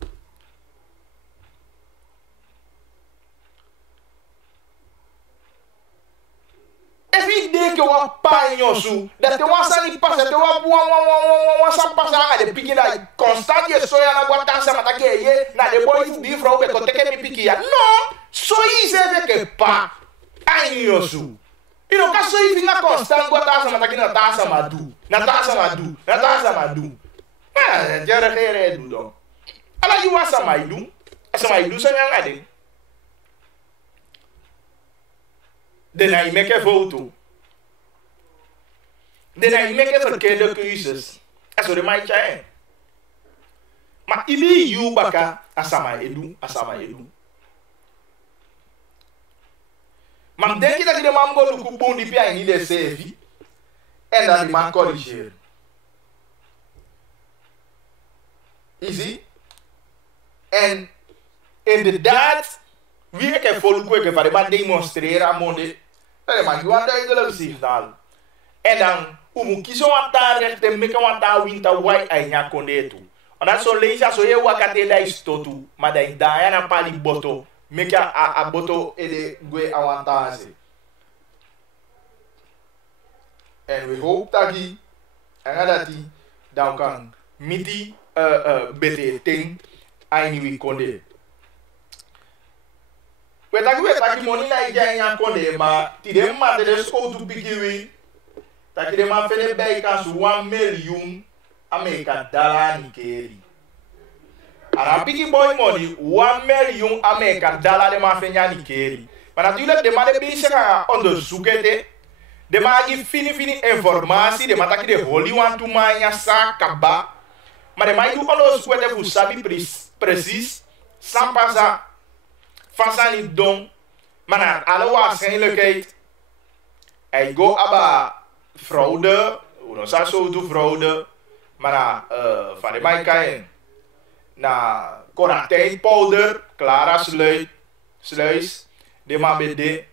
Every day que wa panho su, dat te wa sani passa, te wa sa passa a de pique da constant je soya na guata sama ta ke ye na de boy fu bi frau be ko te ke mi pique ya. No, so is eve que pa anho su. E no caso aí vinha constant guata sama ta ke na ta sama du. Na ta sama du. Ah, já era do do. Ala you wa sama idu. Sama idu sa nga de. De na imeke foto. De na imeke verkeerde keuzes. Eso de mai chae. Maar ibi yu baka asama edu. Maar denk je dat je de man go luku bondi pia in de sevi? En dat die man corrigeer. Easy. En inderdaad, wie ik heb volk ik heb maar demonstreren aan monde. Maar je want duidelijk signaal. En dan umu kiso wanta rechte meka wanta winta wai anya konde tu. Ona so leisa so ye wakate da istotu, ma da indaya na pali boto, meka a boto ede gwe awantage. En we hoop dat die en dat die dan kan miti bete ting aini konde. We taki money na ija konde ma ti de ma de so tu pikiwi. Taki de ma fene bij kan 1 miljoen Amerika dollar nikeri. Ara piki boy money 1 miljoen Amerika dollar de ma fenya nikeri. Maar natuurlijk de ma de bezig gaan onderzoeken de ma gi fini informatie de ma taki de holy want to ma nya sa kaba. Maar de ma gi onderzoeken de fu sabi precies sans pas Fasa niet dom, maar naar alle waarschijnlijkheid, hij go aba fraude, hoe dan zo doe fraude, maar naar van de mijkain, naar Coratijnpolder, Clara sluis, de man bede,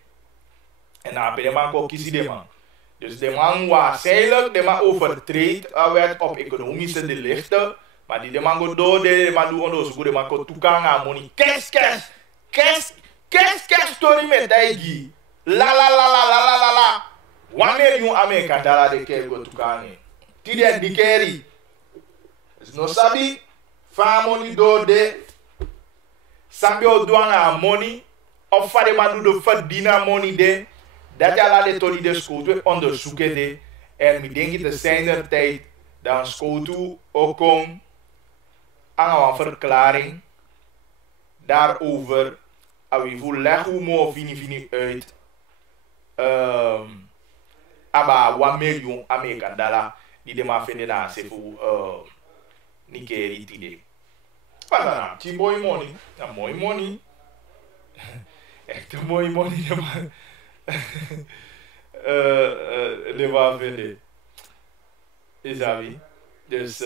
en naar de man ko kiezen de man. Dus de man waarschijnlijk, de man overtreedt wet op economische delicten, maar die de man go door, de man doet onderzoek, de man ko toegang aan money, cash. Qu'est-ce story met aigi? La. 1 million Amerika dala de kergo tukane. Tide di keri. No sabi family do de sabi o douana money of fade manu de verdina money de dat ala de tori de school te onderzoeken de en mi denk het zijn er tijd dan school toe ook kom aan een verklaring daarover en we voelen leggen hoe mooi vini uit aba 1 miljoen Amerika dollar die de maar vinden daar ze voor Nikeri tide. Wat dan? Die mooi money. Ja, mooi money. Echt een mooi money. De waar vinden. Is dat wie? Dus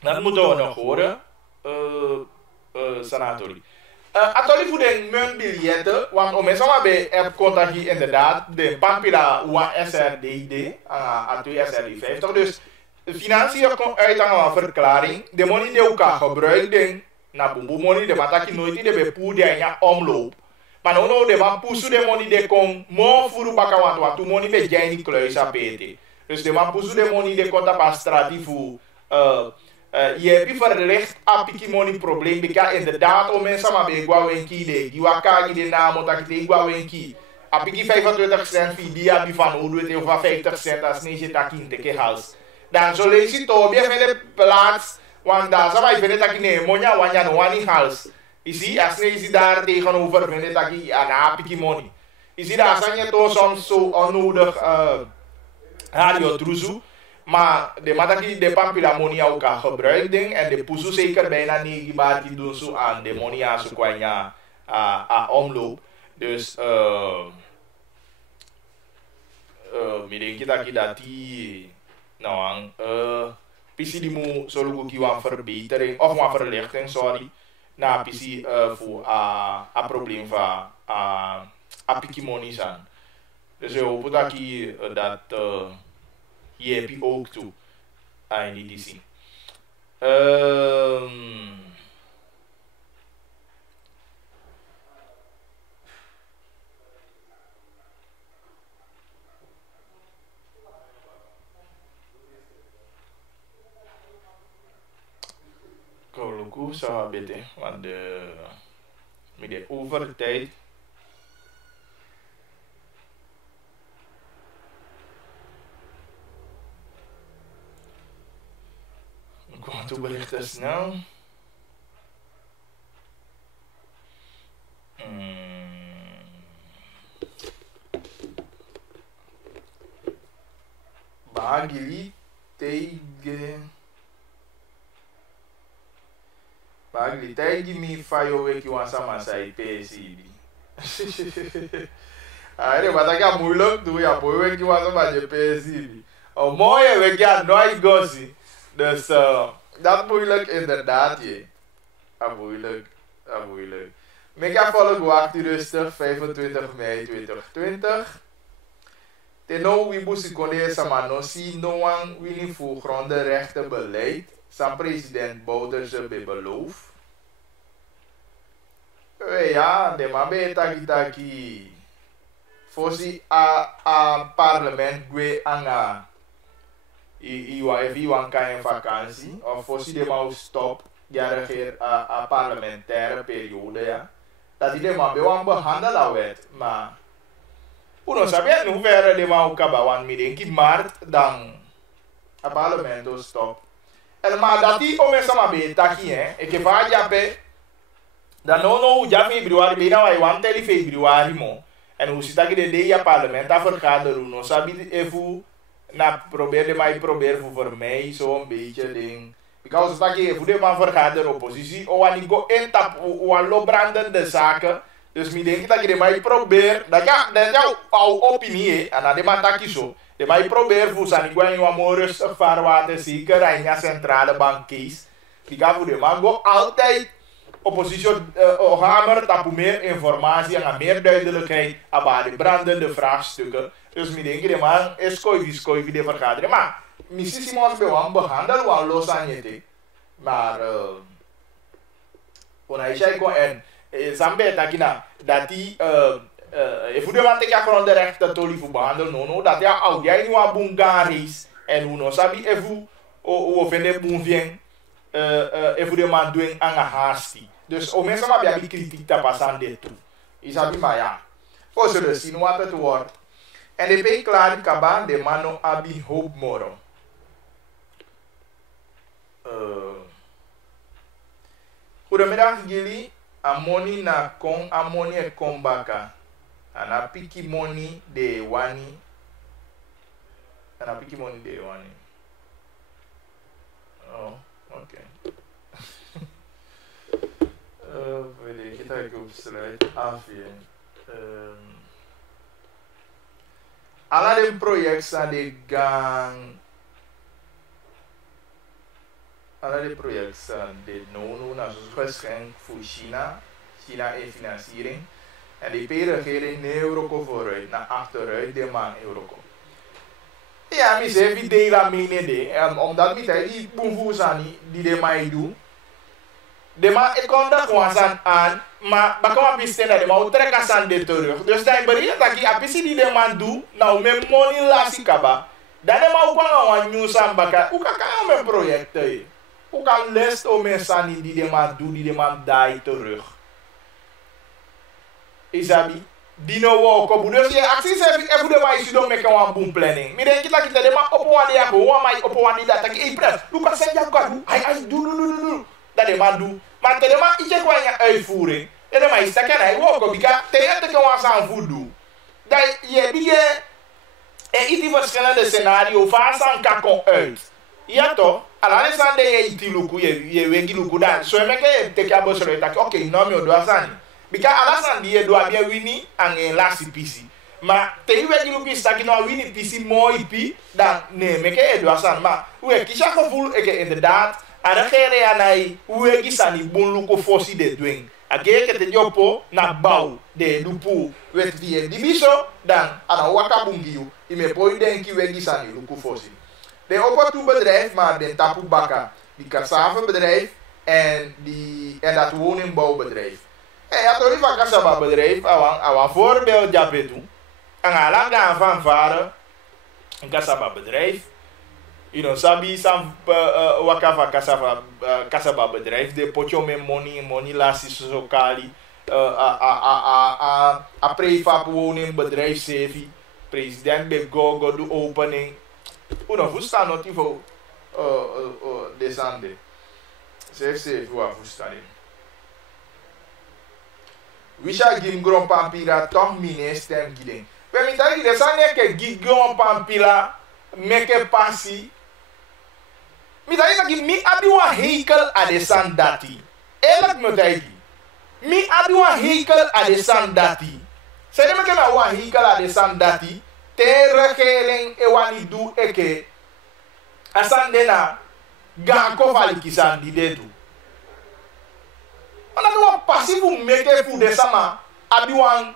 dat moeten we nog horen. Sanatori. Atoli voor de muntbiljetten, want om eens maar bij heb contact hier inderdaad de pampila SRD a 2 SRD 50. Dus de financiën komt uit aan een verklaring. De money die ook gebruikt na bumbu money de mataki nooit die de poeder en ja omloop. Maar no de man pusu de money de kom mo furu baka want tu money be jij niet kluis apete. Dus de man pusu de money de konta pas stratifu je hebt verlicht apiki money probleem bika inderdaad om mensen maar bij gwa wenki de giwaka de naam dat ik gwa wenki apiki 25 cent via die van hoe doet over 50 cent als niet je takin te hals dan zo lees je toch weer met de plaats want daar zou je vinden dat ik nee monja wanja no wani hals is zie als niet je daar tegenover vinden dat ik aan apiki money is zie daar zijn je toch soms zo onnodig radio truzu. Maar de mataki de pampila money ook kan gebruiken en de pusu zeker bijna niet die doen zo aan de money aan zo kwanya omloop. Dus mi denk dat die nou pisi die moet zorgen voor verbetering of een verlichting sorry na pisi voor a probleem van a piki money zijn. Dus we hopen dat je hebt ook toe aan die zien. Koloku zou bete, want met de overtijd. Ik ga toe berichten snel. Bagli tegi mi fayo weki wansa masai PSIB. Aire bataki a moeilijk doe je boy weki wansa masai PSIB. O mooie weki a nooit gossi. Dus dat moeilijk inderdaad je. Moeilijk. Mega volg wacht rustig 25 mei 2020. Teno wibusi kone samanosi noang willing voor grondenrechten beleid. San president Bouterse be beloof. Ja, de mabe taki. Fosi a parlement gwe anga. Iwan kan in vakantie of voorzien de maar stop ja regeer a parlementaire periode ja dat die de maar bewan behandelen werd maar uno sabia in hoeverre de maar ook kabawan midden maart dan a parlemento stop en maar dat die om eens maar bij taki hè ik heb vaak ja pe dan no ja februari bijna wij want tele februari mo en hoe zit dat de ja parlement vergaderen uno sabi even na probeer voor mij zo'n beetje ding. Because dat je voor de man vergaderen oppositie, of aan go intap, of aan lobrandende zaken. Dus ik denk dat je mij probeer, dat jouw opinie, en dat de man dat zo. De mij probeer voor zijn gewoon een mooi rustig vaarwater, zeker en ja centrale bank kies. Die gaat voor de man go altijd oppositie hamer, dat meer informatie en meer duidelijkheid over de brandende vraagstukken. Dus ik denk dat man is kooi de vergadering. Maar misschien Simons behandelen we los aan je. Maar wanneer je en Zambia takina dati if we want te kakron de rechter toli fu behandel no dat ja au jij nu a bungaris en uno sabi efu o vende bun vien efu de man doen anga hasti. Dus o mensen maar bij kritiek te passen dit toe. Isabi maar ja. Voor ze dus zien wat het wordt. En de ben klaar die kaba de mano abi hoop moro. Goedemiddag jullie. Amoni na kon amoni e kon baka. Ana piki money de wani. Ana piki money de wani. Oh, okay. Weet ik, kita ik opsluit af hier. Alla de projecten de gang. Alla de projecten de nono na geschenk voor China. China in financiering. En de regering de euro vooruit naar achteruit de man euro. Ja, mi se vi de la mine de. Omdat mi te die boenvoezani die de mij doen. De man ik kon dat gewoon aan. Maar bakama pistena de man trek aan de terug. Dus dat betekent dat ik apisi die de man doe. Nou met money lasi kaba. Dan de man ook wel een nieuws aan baka. Hoe kan mijn projecten? Hoe kan les om mensen die de man doe die de man die terug? Isabi, dino wo ko bu dus je acties even de mais do make one boom planning. Mi denk dat de ma op wani ya ko wa mai op wani dat ik e press. Lu kan se ja ko ai do. Dat de man do. Maar de ma ike ko anya uitvoering. En de mais tak na wo ko bika te te ko wa san voodoo. Dat je bi iti verschillende scenario van san ka kon uit. Ja toch? Ala san de je iti luku je wengi luku dan. So me ke te ka bo so tak okay, no mi o do asan. Bika alasan die do abia wini ange lasi pisi. Ma te iwe ki luki staki no wini pisi mooi pi dan nee meke edu asan ma we kisha gevoel eke inderdaad ana gere anai we kisani bon luko fosi de doen. Age ke te jopo na bau de lupu wet vie di biso dan ana waka bungiu ime poi denki we kisani luko fosi. De opatu bedrijf maar de tapu baka die cassave bedrijf en dat woningbouwbedrijf. Ja, toch niet van Kasaba bedrijf, een voorbeeld japen doen. En ala gaan van varen, een Kasaba bedrijf. You know, sabi sam waka van Kasaba bedrijf, de potjo met money lasi so kali. A prefab woning bedrijf sevi. President be go do opening. Uno fusta notivo desande. Sevi wa fusta ni. Wisha gim grom pampira toch minister giden. We mi tari de sane ke gigron pampira meke pasi. Mi tari dat mi abi wan hekel a de sandati. Elak me tari. Mi abi wan hekel a de sandati. Sede me kena wan hekel a de sandati. Te regering e wani du eke. Asandena ganko vali kisan di dedu. On a doit passer pour mettre pour des sama abi wan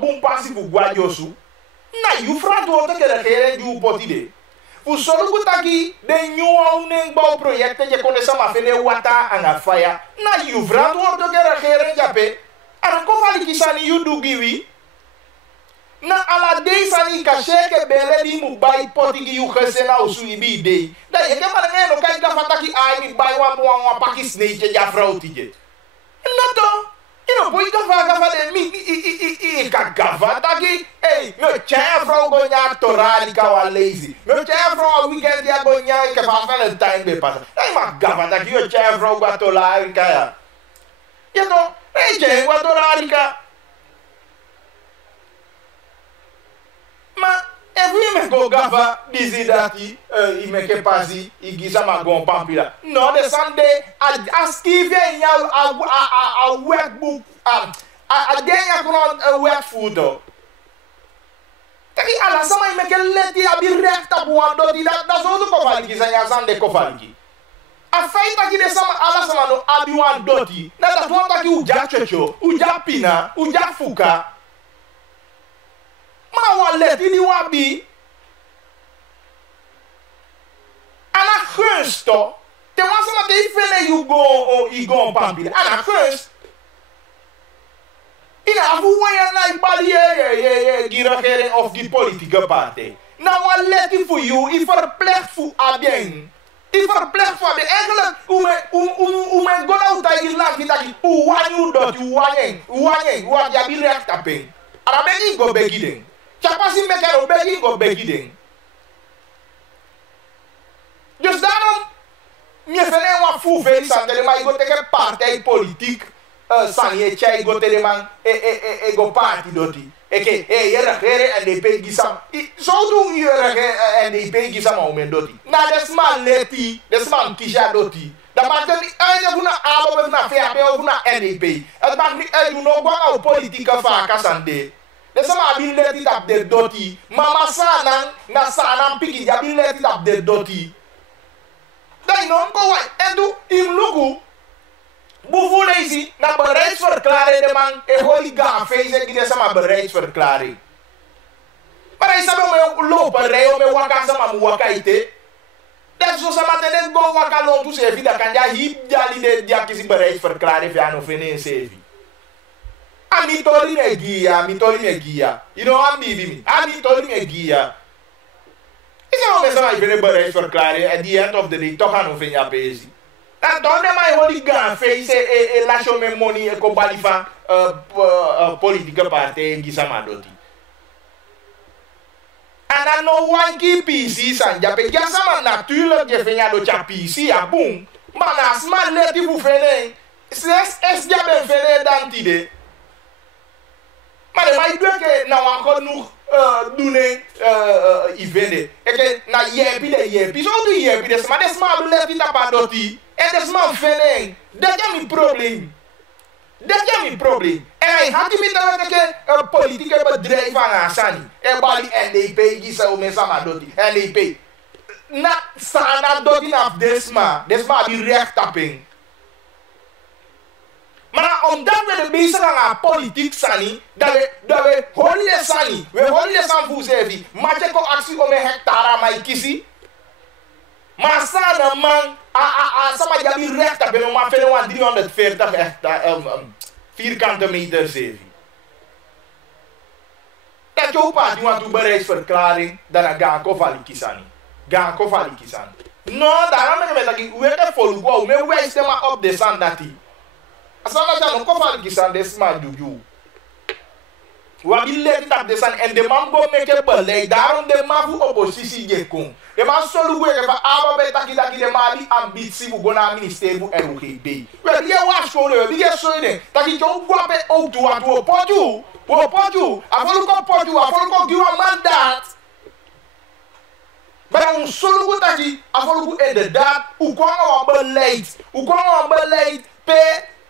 bon passer pour guadiosu na you front wo te kere kere du potide pour solo kutaki de new nen ba project je kone sama fene wata anga fire na you front wo te kere kere jape ara ko fali kisani you do giwi na ala de sani ka sheke bele di mu bai potigi you gesena usu ibi de da ye ke mara no kai ka fataki ai mi bai wa pakis ne je ja frautije. Nato, you know, boy gava de mi gava taki. Hey, meu tchau vrouw gonya torali kawa lazy. Meu tchau vrouw weekend dia gonya ke fa Valentine be passa. Hey, ma gava taki meu tchau vrouw ga torali kaya. You know, hey tchau wa torali ka. Ma every me go gava busy dati I me ke pasi I gisa ma gon pampila. No de Sunday askive nya a workbook a denya kon work food. Taki ala sama I me ke leti abi rekta buando di da zo ko fali gisa nya Sunday ko fali. A feita ki de sama ala sama no abi wan doti. Na da to taki uja checho, uja pina, uja fuka. Ma wan leti ni wabi. Ana gunst toch? Te was maar te fene you go pampila. Ana gunst. hoe je naar bali die regering of die politieke partij. Nou, wat let je voor jou? Je verplicht voor abien. Je verplicht voor abien. Eigenlijk, hoe men go out uit die land, hoe wanneer dat, hoe wat je hebt recht op in. En dan ben je go begin. Chapasi meken op begin go begin. Dus daarom, je vindt wat voor veel zijn, maar je gaat tegen partij politiek. Sanye chai go teleman go party doti eke je regere NDP gisam zo doen je regere NDP gisam o men doti na desma leti desma kisha doti dat maakt het niet uit of na ABO of na VHP of na NDP het maakt niet uit hoe nog wat politieke vakas aan de desma bi leti tap de doti mama sana na sana piki ja bi leti tap de doti dan non ko wa en du im lugu Boevoe lezen naar bereidsverklaring de man en holy gafe zeg die sama bereidsverklaring. Maar hij sabe me lopen rijden me waka sama mu waka ite. Dat zo sama tenen go waka lo tu sevi da kan ja hip jali de dia kisi bereidsverklaring via no fene sevi. Ami tori me guia. You know ami tori me guia. Is er ook een beetje bereidsverklaring at the end of the day toch aan of in ja bezig. En dan neem ik gewoon die gaan face en laat je mijn money en kopali van politieke partij die samen doet. En dan nog one keer PC zijn. Ja, ben je samen natuurlijk je vindt ja dat je PC ja boom. Maar na sma let je hoeven slechts is ja ben verder dan die. Maar dan moet je nou genoeg doen eventen. Ik na jepi zo doe jepi dus maar des maar let je dat doet. En dat is mijn feeling. Dat is mijn probleem. En hij had met een politieke bedrijf van Hassani. En Bali NDP, die zou met Sama Doti. NDP. Na Sana Doti af Desma. Desma die rechttapping. Maar omdat we bezig zijn aan politiek Sani, dat we horen de Sani. We horen de San Fusevi. Maar je kan actie om een hectare maar kiezen. Maar Sana man. Sama jabi recht hebben maar veel 340 vierkante meter zeven. Dat je op aan die bereidsverklaring dan gaan kofali kisani. No, daarom ben ik met dat volk me wijst maar op de sandati. Als dat dan kofali kisani des maar doe. Wat die let dat de san en de man go make beleid daarom de man voor oppositie je kon. De man solo go even aba betaki dat de mali ambitie voor gona ministerie voor RUGB. We die was school we die so ne dat je ook go be ook toe aan toe poju. Afolo ko poju, afolo ko give a mandaat. Maar ons solo go dat je afolo go inderdaad hoe kwam beleid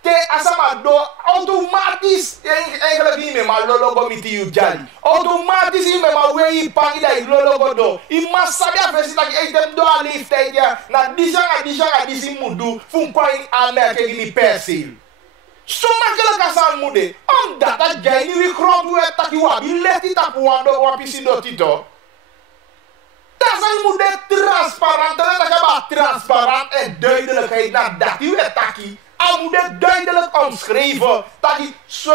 te asama do automatisch eigenlijk niet meer maar logo met die jali automatisch niet meer maar we pang dat logo do i masabi afesi dat ik dem do leeftijd ja na disa mudu fun kwai Amerika die persil so makkelijk asan mude omdat dat jij niet weer groot hoe het dat je wat die let het op wando wapisi do tito dat zijn mude transparant dat je transparant en duidelijkheid naar dat je het taki al moet het duidelijk omschrijven dat hij zo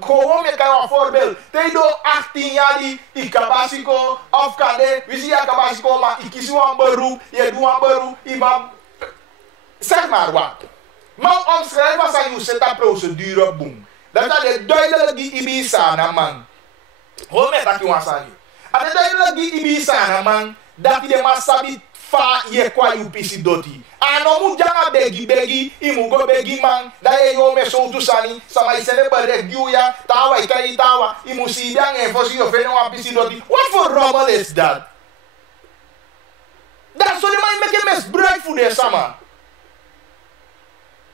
gewoon met een voorbeeld. Hij doet 18 jaar die kabasiko of kade, we zien kabasiko maar ik kies een beroep, je doet een beroep, iemand zeg maar wat. Maar omschrijven zijn je zet procedure boom. Dat is duidelijk die ibisa na man. Hoe met dat je was aan je. Het is duidelijk die ibisa na man dat hij de masabi fa ye kwa yu pisi doti. Ano mu janga begi, imu go begi man, da ye yo me so tu sani, sama isene bare giuya, tawa ikai tawa, imu si dang e fosi yo feno wa pisi doti. What for rubble is that? That's so the man make a misbruik voor de sama.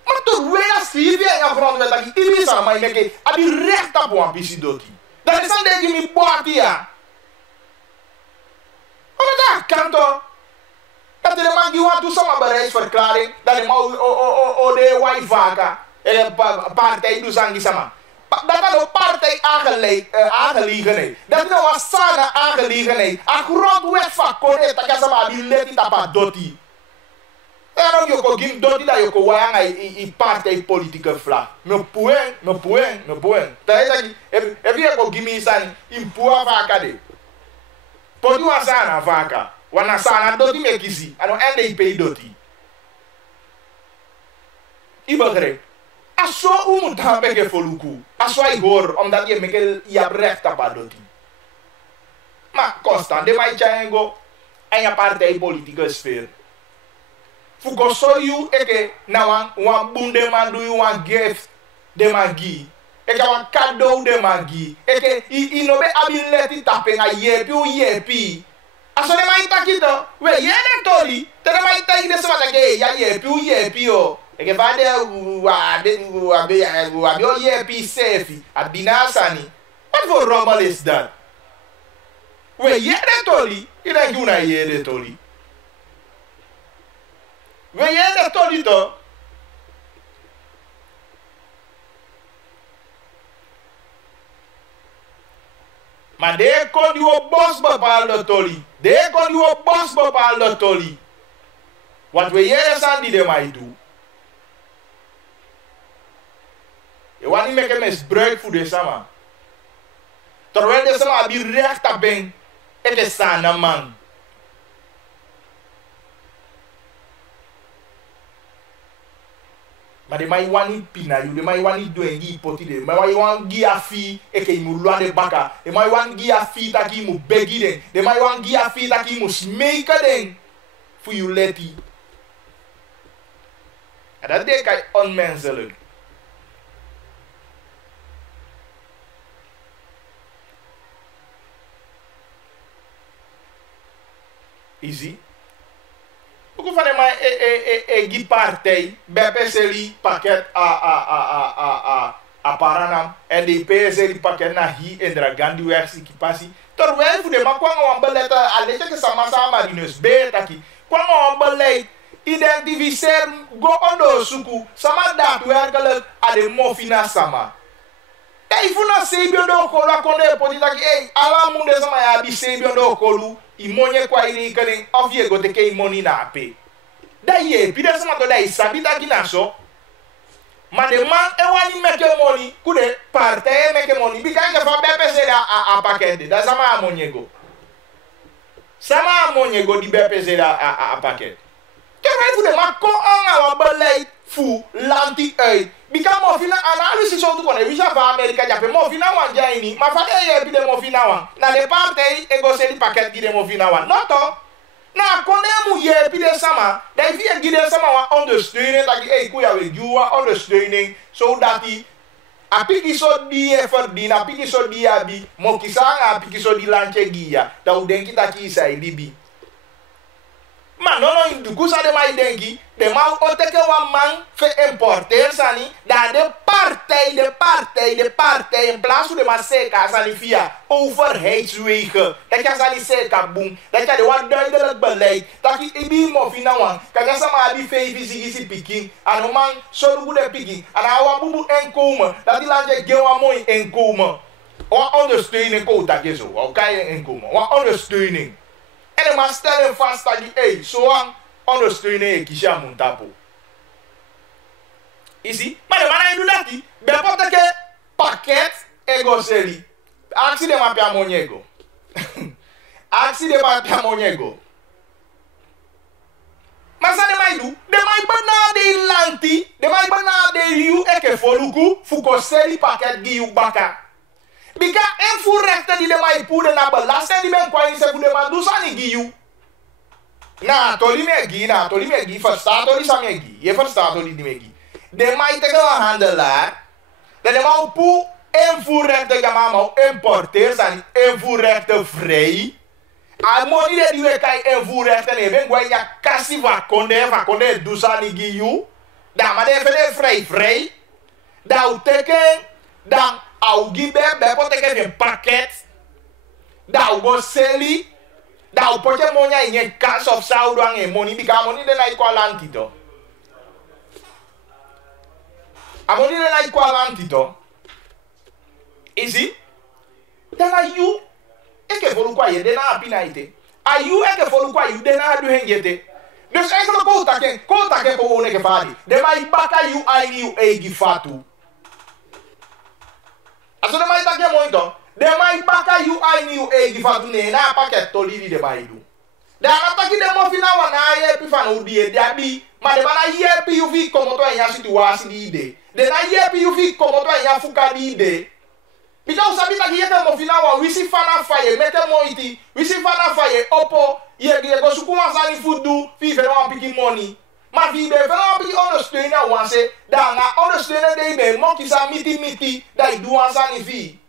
Maar toch weer als je weer in grond met dat je ibi sama make abi recht op wa pisi doti. Dat is dan denk je mi boatia. Omdat dat kan toch? Dat de man die wat doet zo'n bereidsverklaring, dat de man de wife vaker, partij doet zang sama. Dat is een partij aangelegenheid. Dat is een sana aangelegenheid. Een grondwet van Korea, dat je sama die let het op doti. Daarom yoko gim doti da yoko wanga i partij politieke vlag. Me puen. Taisa ebi yoko gimi sani impua vaka de. Podi wasana vaka. Wana sana doti me kisi. Ano ende i pei doti. I begrijp. Aso moet hebben ke voluku. Aso I hoor omdat je mekel je recht op doti. Maar constant de mai chango en je partij politieke sfeer. Fuko so you eke na wan bunde man do you wan gift de magi. Eke wan cadeau de magi. Eke I no be ability tape na yepi. Aso de mai takito. We yene tori. Tere mai taki de sama take ya yepi o. Eke vade wabe o yepi sefi. Abinasani. What for rommel is that? We yene tori. Ina guna yene tori. We yene tori to. Maar de kon die op bos bepaalde toli. De kon die op bos bepaalde toli. Wat we hier zijn die de mij doen. Je wil niet meer misbruik voor de sama. Terwijl de sama die recht op ben. Het is een man. Maar de mai wani pina you, de mai wani doengi poti de, mai wani gi afi eke imu lwa de baka, de mai wani gi afi taki imu begi den, de mai wani gi afi taki imu smeka den, voor you leti. En dat deed ik onmenselijk. Easy. Ook van hem gi partij, BPCLI pakket a Paranam en de PSLI pakket na hi en Dragandi wersi kipasi. Terwijl voor de ma kwam on beleid aletje ke sama dinus betaki. Kwam on beleid identificeer go ondo suku sama daadwerkelijk a de mofina sama. Ifuna sebio do kolu akonde potitaki ala munde sama ya bi sebio do kolu. Imonye kwa iri kene of ye go teke imoni na ape. Da ye pide sama to da isabita kinaso. Ma de man wani meke money kude parte meke money bikanga fa BPC a pakete da sama amonyego. Sama amonyego di BPC a pakete. Kere fu de makko anga wa belei fu lanti uit. Bika mo fina analysis so tukone visa fa America jape mo fina wan jaini ma fa ye bi de mo fina wan na de parte ego se di paket gi de mo fina wan noto na kone mu ye bi de sama dai fi gi de sama wan ondersteuning dat kuya we juwa ondersteuning zodat die apiki so di verdien apiki so di abi mo kisanga apiki so di lanche giya da udenki dat ki sai dibi. Maar no induku sa de mai denki de mau oteke wa man fe importer sani da de partij in plaats van de ma seka sani via overheidswegen dat je sani seka boom dat je de wat duidelijk beleid dat je ibi mo fina wan kan je sama abi fe visi piking anu man so de piking ana awa bubu inkomen dat die landje gewa mooi inkomen wa ondersteuning ko dat je zo wa kan je inkomen wa ondersteuning. En de man stellen vast dat die zo'n ondersteuning kisha muntapo. Isi, maar de man doet dat die. Bepote ke pakket ego seli. Aksi de ma pia monyego. Aksi de ma pia monyego. Maar sa de man doet, de man benade lanti, de man benade you eke voluku, fuko seli pakket gi you baka. Bika en voor rechten die de mij poeden naar belasting die ben kwam in se poeden maar dus aan die giu. Na toli me gi verstaat toli sa me gi. Je verstaat toli die me gi. De mij tegen een handelaar. De mij poe en voor rechten gamma importeurs en en voor rechten vrij. Al moni de die we kai en voor rechten ne ben kwam ja kasi vakonde dus aan die giu. Da maar de vrij. Da uteken dan au gibe bepote ke een pakket da u go seli da u poche monya in cash of saudo an money bika money de na equalanti to amoni de na equalanti to isi dan ayu eke volu kwa ye de na apina ite ayu eke volu kwa you de na adu hengete Dus eigenlijk kota ke gewoon een fadi. De mai baka you ai you egi fatu. Aso de mai take mooi toch? De mai baka you ai you egi fatu ne na paket toliri de mai do. De anataki de mo fina wana ye pi fan udie de abi. Maar de bana ye pi you vi komoto en ya situatie di ide. De na ye pi you vi komoto en ya fuka di ide. Bika usabi taki ye ke mo fina wa wisi fana faye mete mo iti. Wisi fana faye opo. Ye go sukuma sani fudu fi vero a piki money. Maar wie be vero a piki ondersteunen wanse. Dan na ondersteunen de be mo kisa miti. Dat doe aan sani fi.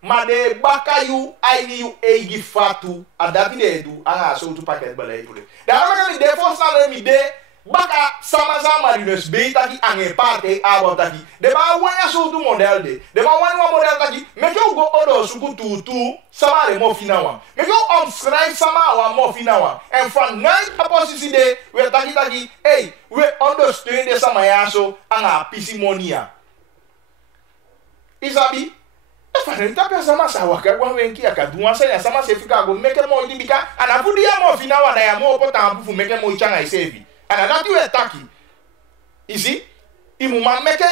Maar de baka you aini you egi fatu. Adati de do anga so tu paket bale pule. Daarom kan ik de voorstellen mi de baka sama rinus beta ki ange parte abo taki. De ba wanya so tu model de. De ba wanya model taki. Make you go odo suku tu sama de mo fina wan. Make you omschrijf sama wa mo fina wan. En vanuit de positie de we taki hey, we ondersteun de sama ya so anga pisimonia. Isabi Fazendo tapia sama sawa kwa wenki akadua sa sama se fika go meke mo dibika ana fudi ya mo fina wa na ya mo pota ampu meke mo changa isevi ana that you attack isi imu ma meke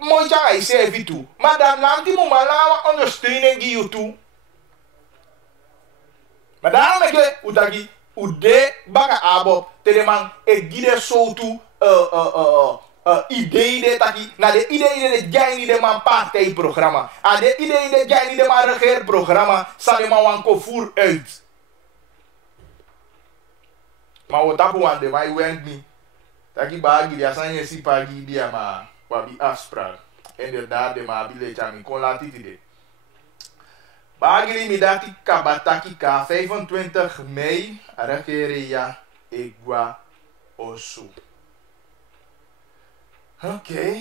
mo changa isevi tu madam nanti mo malawa understanding gi you tu madam meke utagi ude baka abo teleman e gide so tu idee de taki na de idee de jaini de man partijprogramma a de idee de jaini de man regeerprogramma sa de man wan ko voer uit maar wat tapu wan de mai wenk ni taki bagi dia sanye si pagi dia ma wabi afspraak inderdaad de ma bile chami kon laat de bagi mi dati kabataki ka 25 mei regeria Igua Osu. Oké.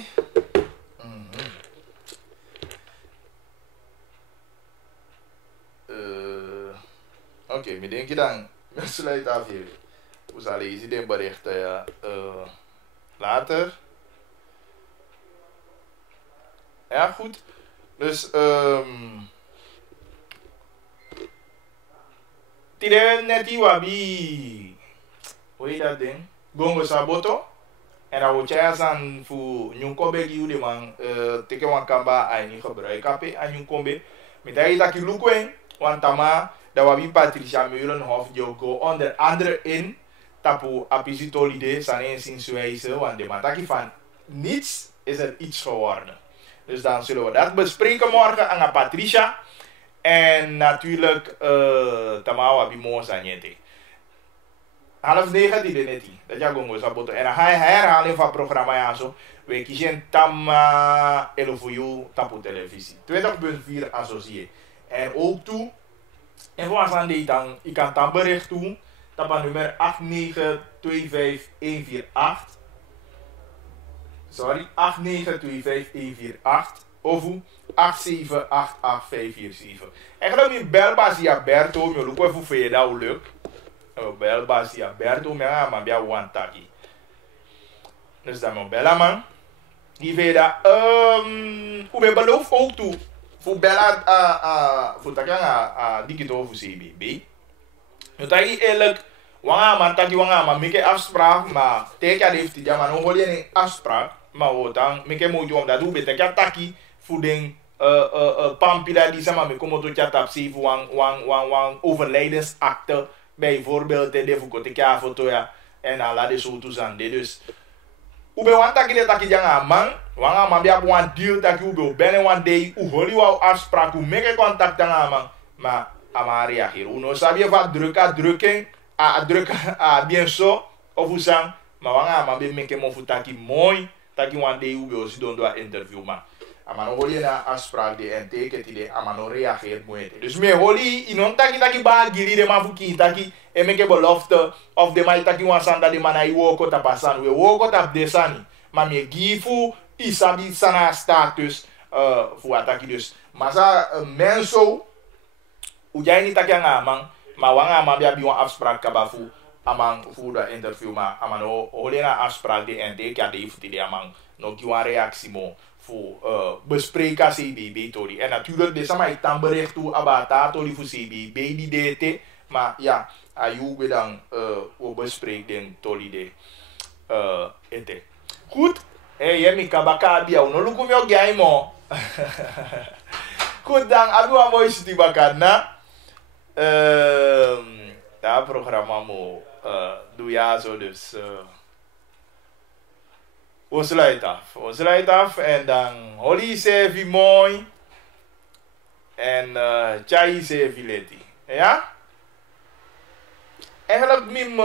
Oké, me denk je dan. Sluit af hier. We zullen lezen de berichten ja. Later. Ja, goed. Dus, tide net die wabi. Hoe heet dat ding? Gongo Saboto. En dan word jij aan voor Nyunkombe die jullie man teken wan kamba ai ni gebruik kape aan Nyunkombe. Met hij dat je lukwen want tama dat wabi Patricia Meulenhof die go onder andere in tapu apisitolide sanen sinsueise want de mataki van niets is er iets geworden. Dus dan zullen we dat bespreken morgen aan Patricia en natuurlijk tama wabi mo sanyete. 8:30 die net die. Dat jij gongo saboto. En hij herhaling van programma ja zo. We kiezen tama elofuyu tapu televisie. 20.4 associé. En ook toe. En voor aan die dan. Ik kan dan bericht toe. Tapa nummer 8925148. Sorry. 8925148. Of 8788547. En geloof me belbasia Berto. Me loop even voor je dat leuk. Belbasia Berto me ma bia wantaki. Dus dat mijn bella man. Die weet dat hoe we beloof ook toe. Voor bella voor takanga digito voor CBB. Nu dat je eerlijk wanga man meke afspraak maar teken heeft die man hoor je een afspraak maar wat dan meke moet je om dat doen betekent taki voor den pampila die sama me komen tot je tap zien voor wang overlijdensakte. Bijvoorbeeld de fukotika foto ja en ala de so toezande dus ube wan taki de taki janga man wanga man bia wan deal taki ube bene wan day u holi wa afspraak u meke contact janga man ma amaria hier uno sabia va drukken a bien so of usang ma wanga man be meke mo futaki mooi taki wan day ube osi don do interview ma amano holi na afspraak de en teken die amano reageert moeite. Dus me holi inon taki ba giri de mafuki taki e meke belofte of de mai taki wan sanda de mana iwoko ta pasan we woko ta desani ma me gifu isabi sana status fu ataki dus masa menso ujai ni taki anga amang ma wanga ma bia biwan afspraak kabafu amang fu da interview ma amano holi na afspraak de en teken de ifuti de amang no kiwan reactie mo voor bespreken CBB tori. En natuurlijk, deze maar ik dan bericht toe abata tori voor CBB die DT. Maar ja, Ajuwe dan we bespreken tolide. Ete. Goed. Je mi kabaka bia uno luku mi ook jij mo. Goed dan, abi wa mooi sti bakar na. Dat programma mo doe ja zo dus. We sluiten af en dan Holly sevi mooi en Chai sevi leti. Ja? Eigenlijk mim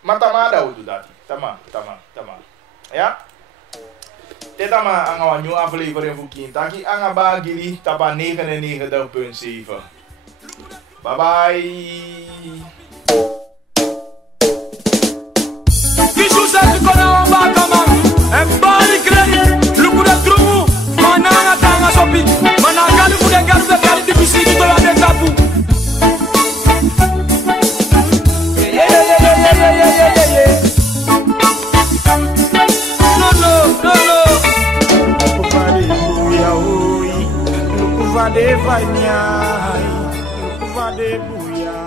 matamada udu dati. Tama. Ja? Tetama anga een nieuwe aflevering voor Kintaki. Anga bagili tapa 99.7. Bye bye. Kishu sabi kona wambaka man. Embari kredi. Luku de trumu. Mananga tanga sopi. Mananga luku de garu de kari di bisiki tola de tapu. Yeah. No. Vade vai, luku vade buia.